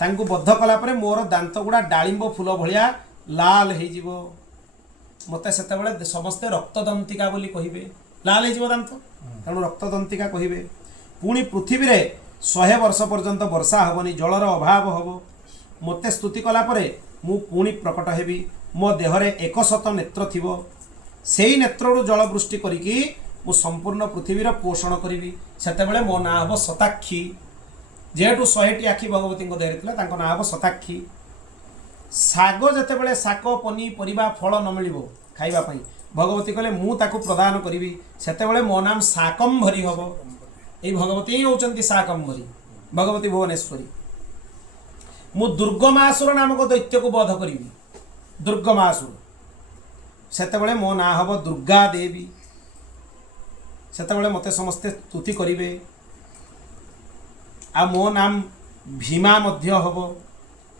तांको बद्ध कला परे मोर दांत गुड़ा डालिंब फूल भलिया लाल हो मते सेतेबेले समस्ते रक्तदंतिका बोली कहिबे लाल हो दांत तेणु रक्तदंतिका कहिबे पुणी पृथ्वी रे 100 वर्ष पर्यंत वर्षा हबनी जलर अभाव हब मते स्तुति कला परे मु पुणी प्रकट हेबी मो देहरे 100 नेत्र थिबो सेई नेत्ररु जलवृष्टि करिकी मु संपूर्ण पृथ्वीर पोषण करी सेतेबेले मो ना हम शताक्षी जेहेतु 100टी आखि भगवती देहरे थिला तांको ना हम शताक्षी शाग जेतेबेले शाक पनीपरिबा फल न मिलिबो खाइबा पई भगवती कहले मु ताकू प्रदान करी सेतेबेले मो नाम शाकंभरी हबो एई भगवती होचंती शाकंभरी भगवती भुवनेश्वरी मु दुर्गमासुर नामक दैत्य को वध करी दुर्गमासुर सेतेबेले मो ना हबो दुर्गा देवी सेतेबेले मते समस्ते स्तुति करिवे आ मो नाम भीमा मध्य हबो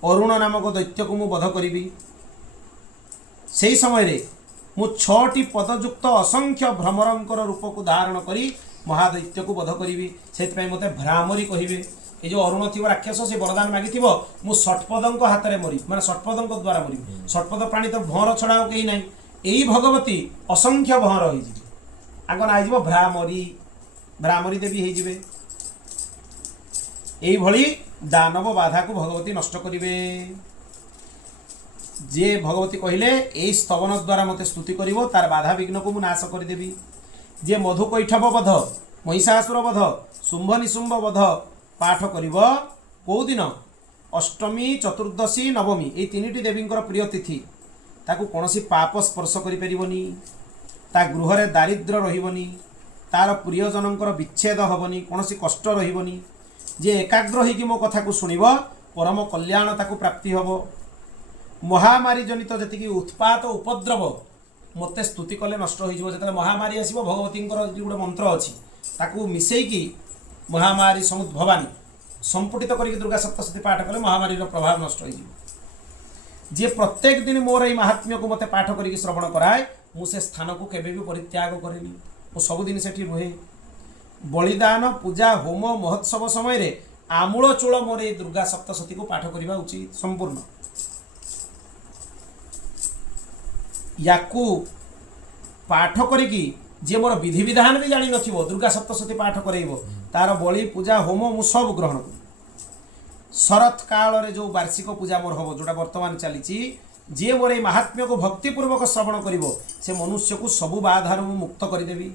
अरुण नामक दैत्य को मु वध करी से समय रे मु 6टी पदयुक्त असंख्य भ्रमरंकर रूप को धारण करी महादैत्य को वध करी से मते भ्रामरी कहिबे ये जो अरुण थी राक्षस से वरदान मागी मु षटपद हाथ में मरी माने षटपद द्वारा मरी षटपद प्राणी तो भंवर छड़ा कहीं ना यही भगवती असंख्य भंवर हो आग ना भ्रामरी भ्रामरी देवी हो यही दानव बाधा को भगवती नष्ट करिवे जे भगवती कहले यही स्तवन द्वारा मते स्तुति करिवो तार बाधा विघ्न को मु नाश करदेवी जे मधुकैठव वध महिषासुर वध शुंभ निशुंभ वध पाठ करिवो को दिन अष्टमी चतुर्दशी नवमी ये 3टी देवींकर प्रिय तिथि ताकू कौनसी पाप स्पर्श करि परिबनी ता गृह रे दारिद्र्य रहिबनी तार प्रियजनकर विच्छेद हबनी कौनसी कष्ट रहिबनी जे एकाग्र होगी मो कथा को शुणिब परम कल्याण ताकू प्राप्ति हब महामारी जनित जी उत्पात उपद्रव मते स्तुति कले नष्ट हो जो महामारी आसो भगवती गोटे मंत्र अच्छी ताकू मिसेकी महामारी भवानी संपुटित करके दुर्गा सप्तशती पाठ कले महामारी प्रभाव नष्ट हो जी प्रत्येक दिन मोर ये महात्म्य को मते पाठ करके श्रवण कराए मुझे स्थान को केबे भी परित्याग करेनी मु सबुदिन सेठी रुहे बलिदान पूजा होम महोत्सव समय रे आमूल चूल मोर ये दुर्गा सप्तशती को पाठ करने उचित संपूर्ण याकू पाठ करी जे मोर विधि विधान भी जानी नथिबो दुर्गा सप्तशती पाठ करइबो तार बलि पूजा होम मु सब ग्रहण करी शरत काल रे जो वार्षिक पूजा मोर हबो जोटा वर्तमान चली जे मोर ये महात्म्य को भक्तिपूर्वक श्रवण करिवो से मनुष्य को सबु बाधार मुक्त करदेवी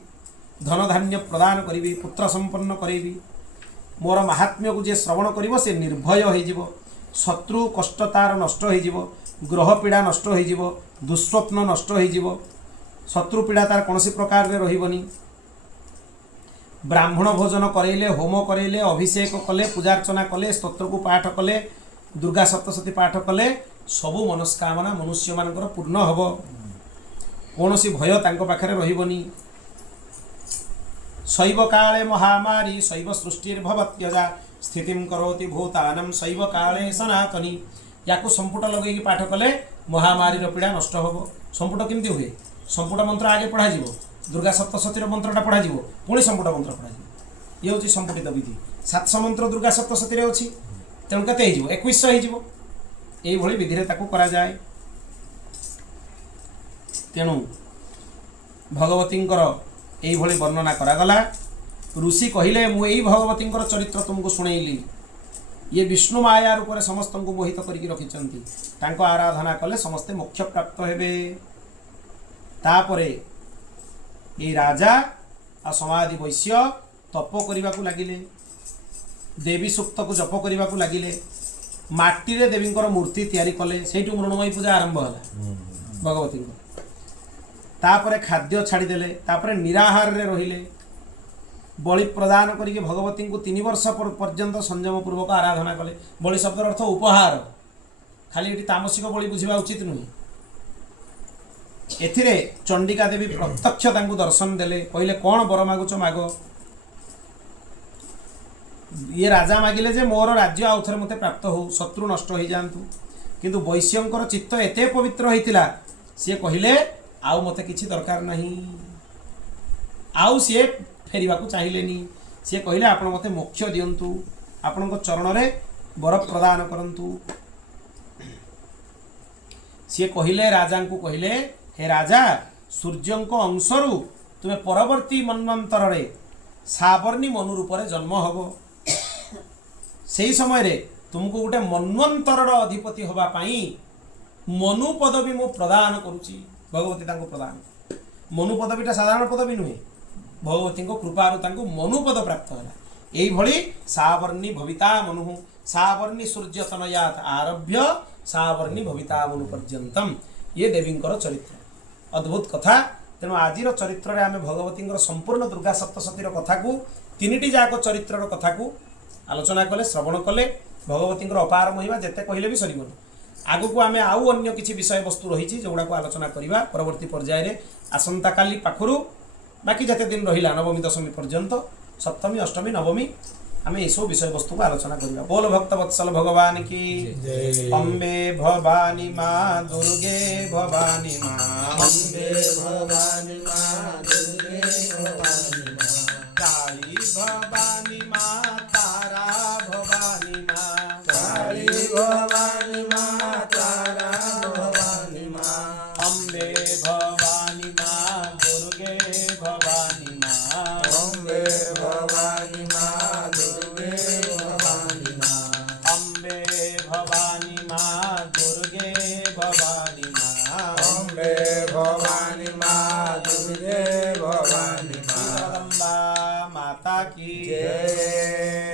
धन धान्य प्रदान करी पुत्र संपन्न करी मोर महात्म्य को जे श्रवण करिवो से निर्भय हो शत्रु कष्ट तार नष्ट हो ग्रह पीड़ा नष्ट हो दुस्वप्न नष्ट हो शत्रु पीड़ा तार कौन प्रकार रे रहिबनी ब्राह्मण भोजन करैले होम करैले अभिषेक कले पूजार्चना कले स्तोत्र को पाठ कले दुर्गा सप्तशती पाठ कले सबु मनस्कामना मनुष्य मानकर पूर्ण हब कौन भय तांको पाखरे रहिबनी शैव काले महामारी शैव सृष्टिर्भवत्यजा स्थितिं करोति भूतानं शैव काले सनातनी या संपुट लगे पाठ कले महामारी पीड़ा नष्ट हम संपुट केमती हुए संपुट मंत्र आगे पढ़ा दुर्गा सप्तशती मंत्रटा पढ़ा पुणी संपुट मंत्र पढ़ा ये हूँ संपुटित विधि 700 मंत्र दुर्गा सप्तशती अच्छी तेणु के 2100 हो विधि करा जाए तेणु भगवतींकर यही वर्णना करागला ऋषि कहले मु यही भगवती चरित्र तुमको शुणेली ये विष्णु माया रूप में समस्त को मोहित करके रखिंट आराधना कले समस्ते मोक्ष प्राप्त हेबे तापरे ये राजा आ समाधि वैश्य तप करने को लगिले देवी सूक्त को जप करने को लगिले माटी रे देवींकर मूर्ति तैयारी कले से मृणमयी पूजा आरंभ है भगवती तापरे खाद्य छाड़देले तापरे निराहार रे रहिले बलि प्रदान करके भगवती को 3 वर्ष पर्यंत संयम पूर्वक आराधना कले बलि शब्द अर्थ उपहार खाली ये तामसिक बलि बुझा उचित नुहे एथिरे चंडिका देवी प्रत्यक्ष तांको दर्शन देले कहले कौन वर मागुच माग ये राजा मागिले जे मोर राज्य आउ थे मते प्राप्त हो शत्रु नष्ट हो जातु किंतु वैश्यंकर चित्त एते पवित्र होइतिला सी कहले आउ मते किछि दरकार नहीं आउ सी फेरिबा को चाहिलेनी सी कहले आपण मते मोक्ष दियंतु आपणक चरण रे वर प्रदान करंतु सी कहले राजा को कहले हे राजा सूर्य को अंशरू तुम्हें परवर्ती मन्वंतर रे सावर्णी मनु रूप रे जन्म हबो सेही समय रे तुमको गोटे मन्वंतर अधिपति होबा पाई मनु पदवी मु प्रदान करुची भगवती तांको प्रदान मनु पदवीटा साधारण पदवी नुहे भगवती को कृपारु तांको मनु पद प्राप्त होला एई भली सावर्णी भविता मनु सावर्णी सूर्य तनयात आरभ्य सावर्णी भविता मनु पर्यंतम ये देवींकर चरित्र अद्भुत कथा तेणु आज चरित्र रे आमे भगवती संपूर्ण दुर्गा सप्तशतीर कथा को तीनिटी जाक चरित्र कथा को आलोचना कले श्रवण कले भगवती अपार महिमा जेते कहले भी सरीबन आगु को आमे आउ अन्य किछि विषय वस्तु रही जोगुड़ा को आलोचना करिबा परवर्ती पर्याय रे आसंता काली पाखरु बाकी जते दिन रहिला नवमी दशमी पर्यंत सप्तमी अष्टमी नवमी आमे एसो विषय वस्तु को आलोचना करिबा बोल भक्त वत्सल भगवान की अम्बे भवानी मां दुर्गे भवानी मां अम्बे भवानी मां दुर्गे भवानी मां काली भवानी मां तारा भवानी मां काली भवानी मां तारा भवानी मां अम्बे भवानी मां दुर्गे भवानी मां अम्बे भवानी मां दुर्गे भवानी मां अम्बे भवानी मां दुर्गे भवानी मां अम्बे भवानी मां दुर्गे भवानी मां जगदम्बा माता की जय।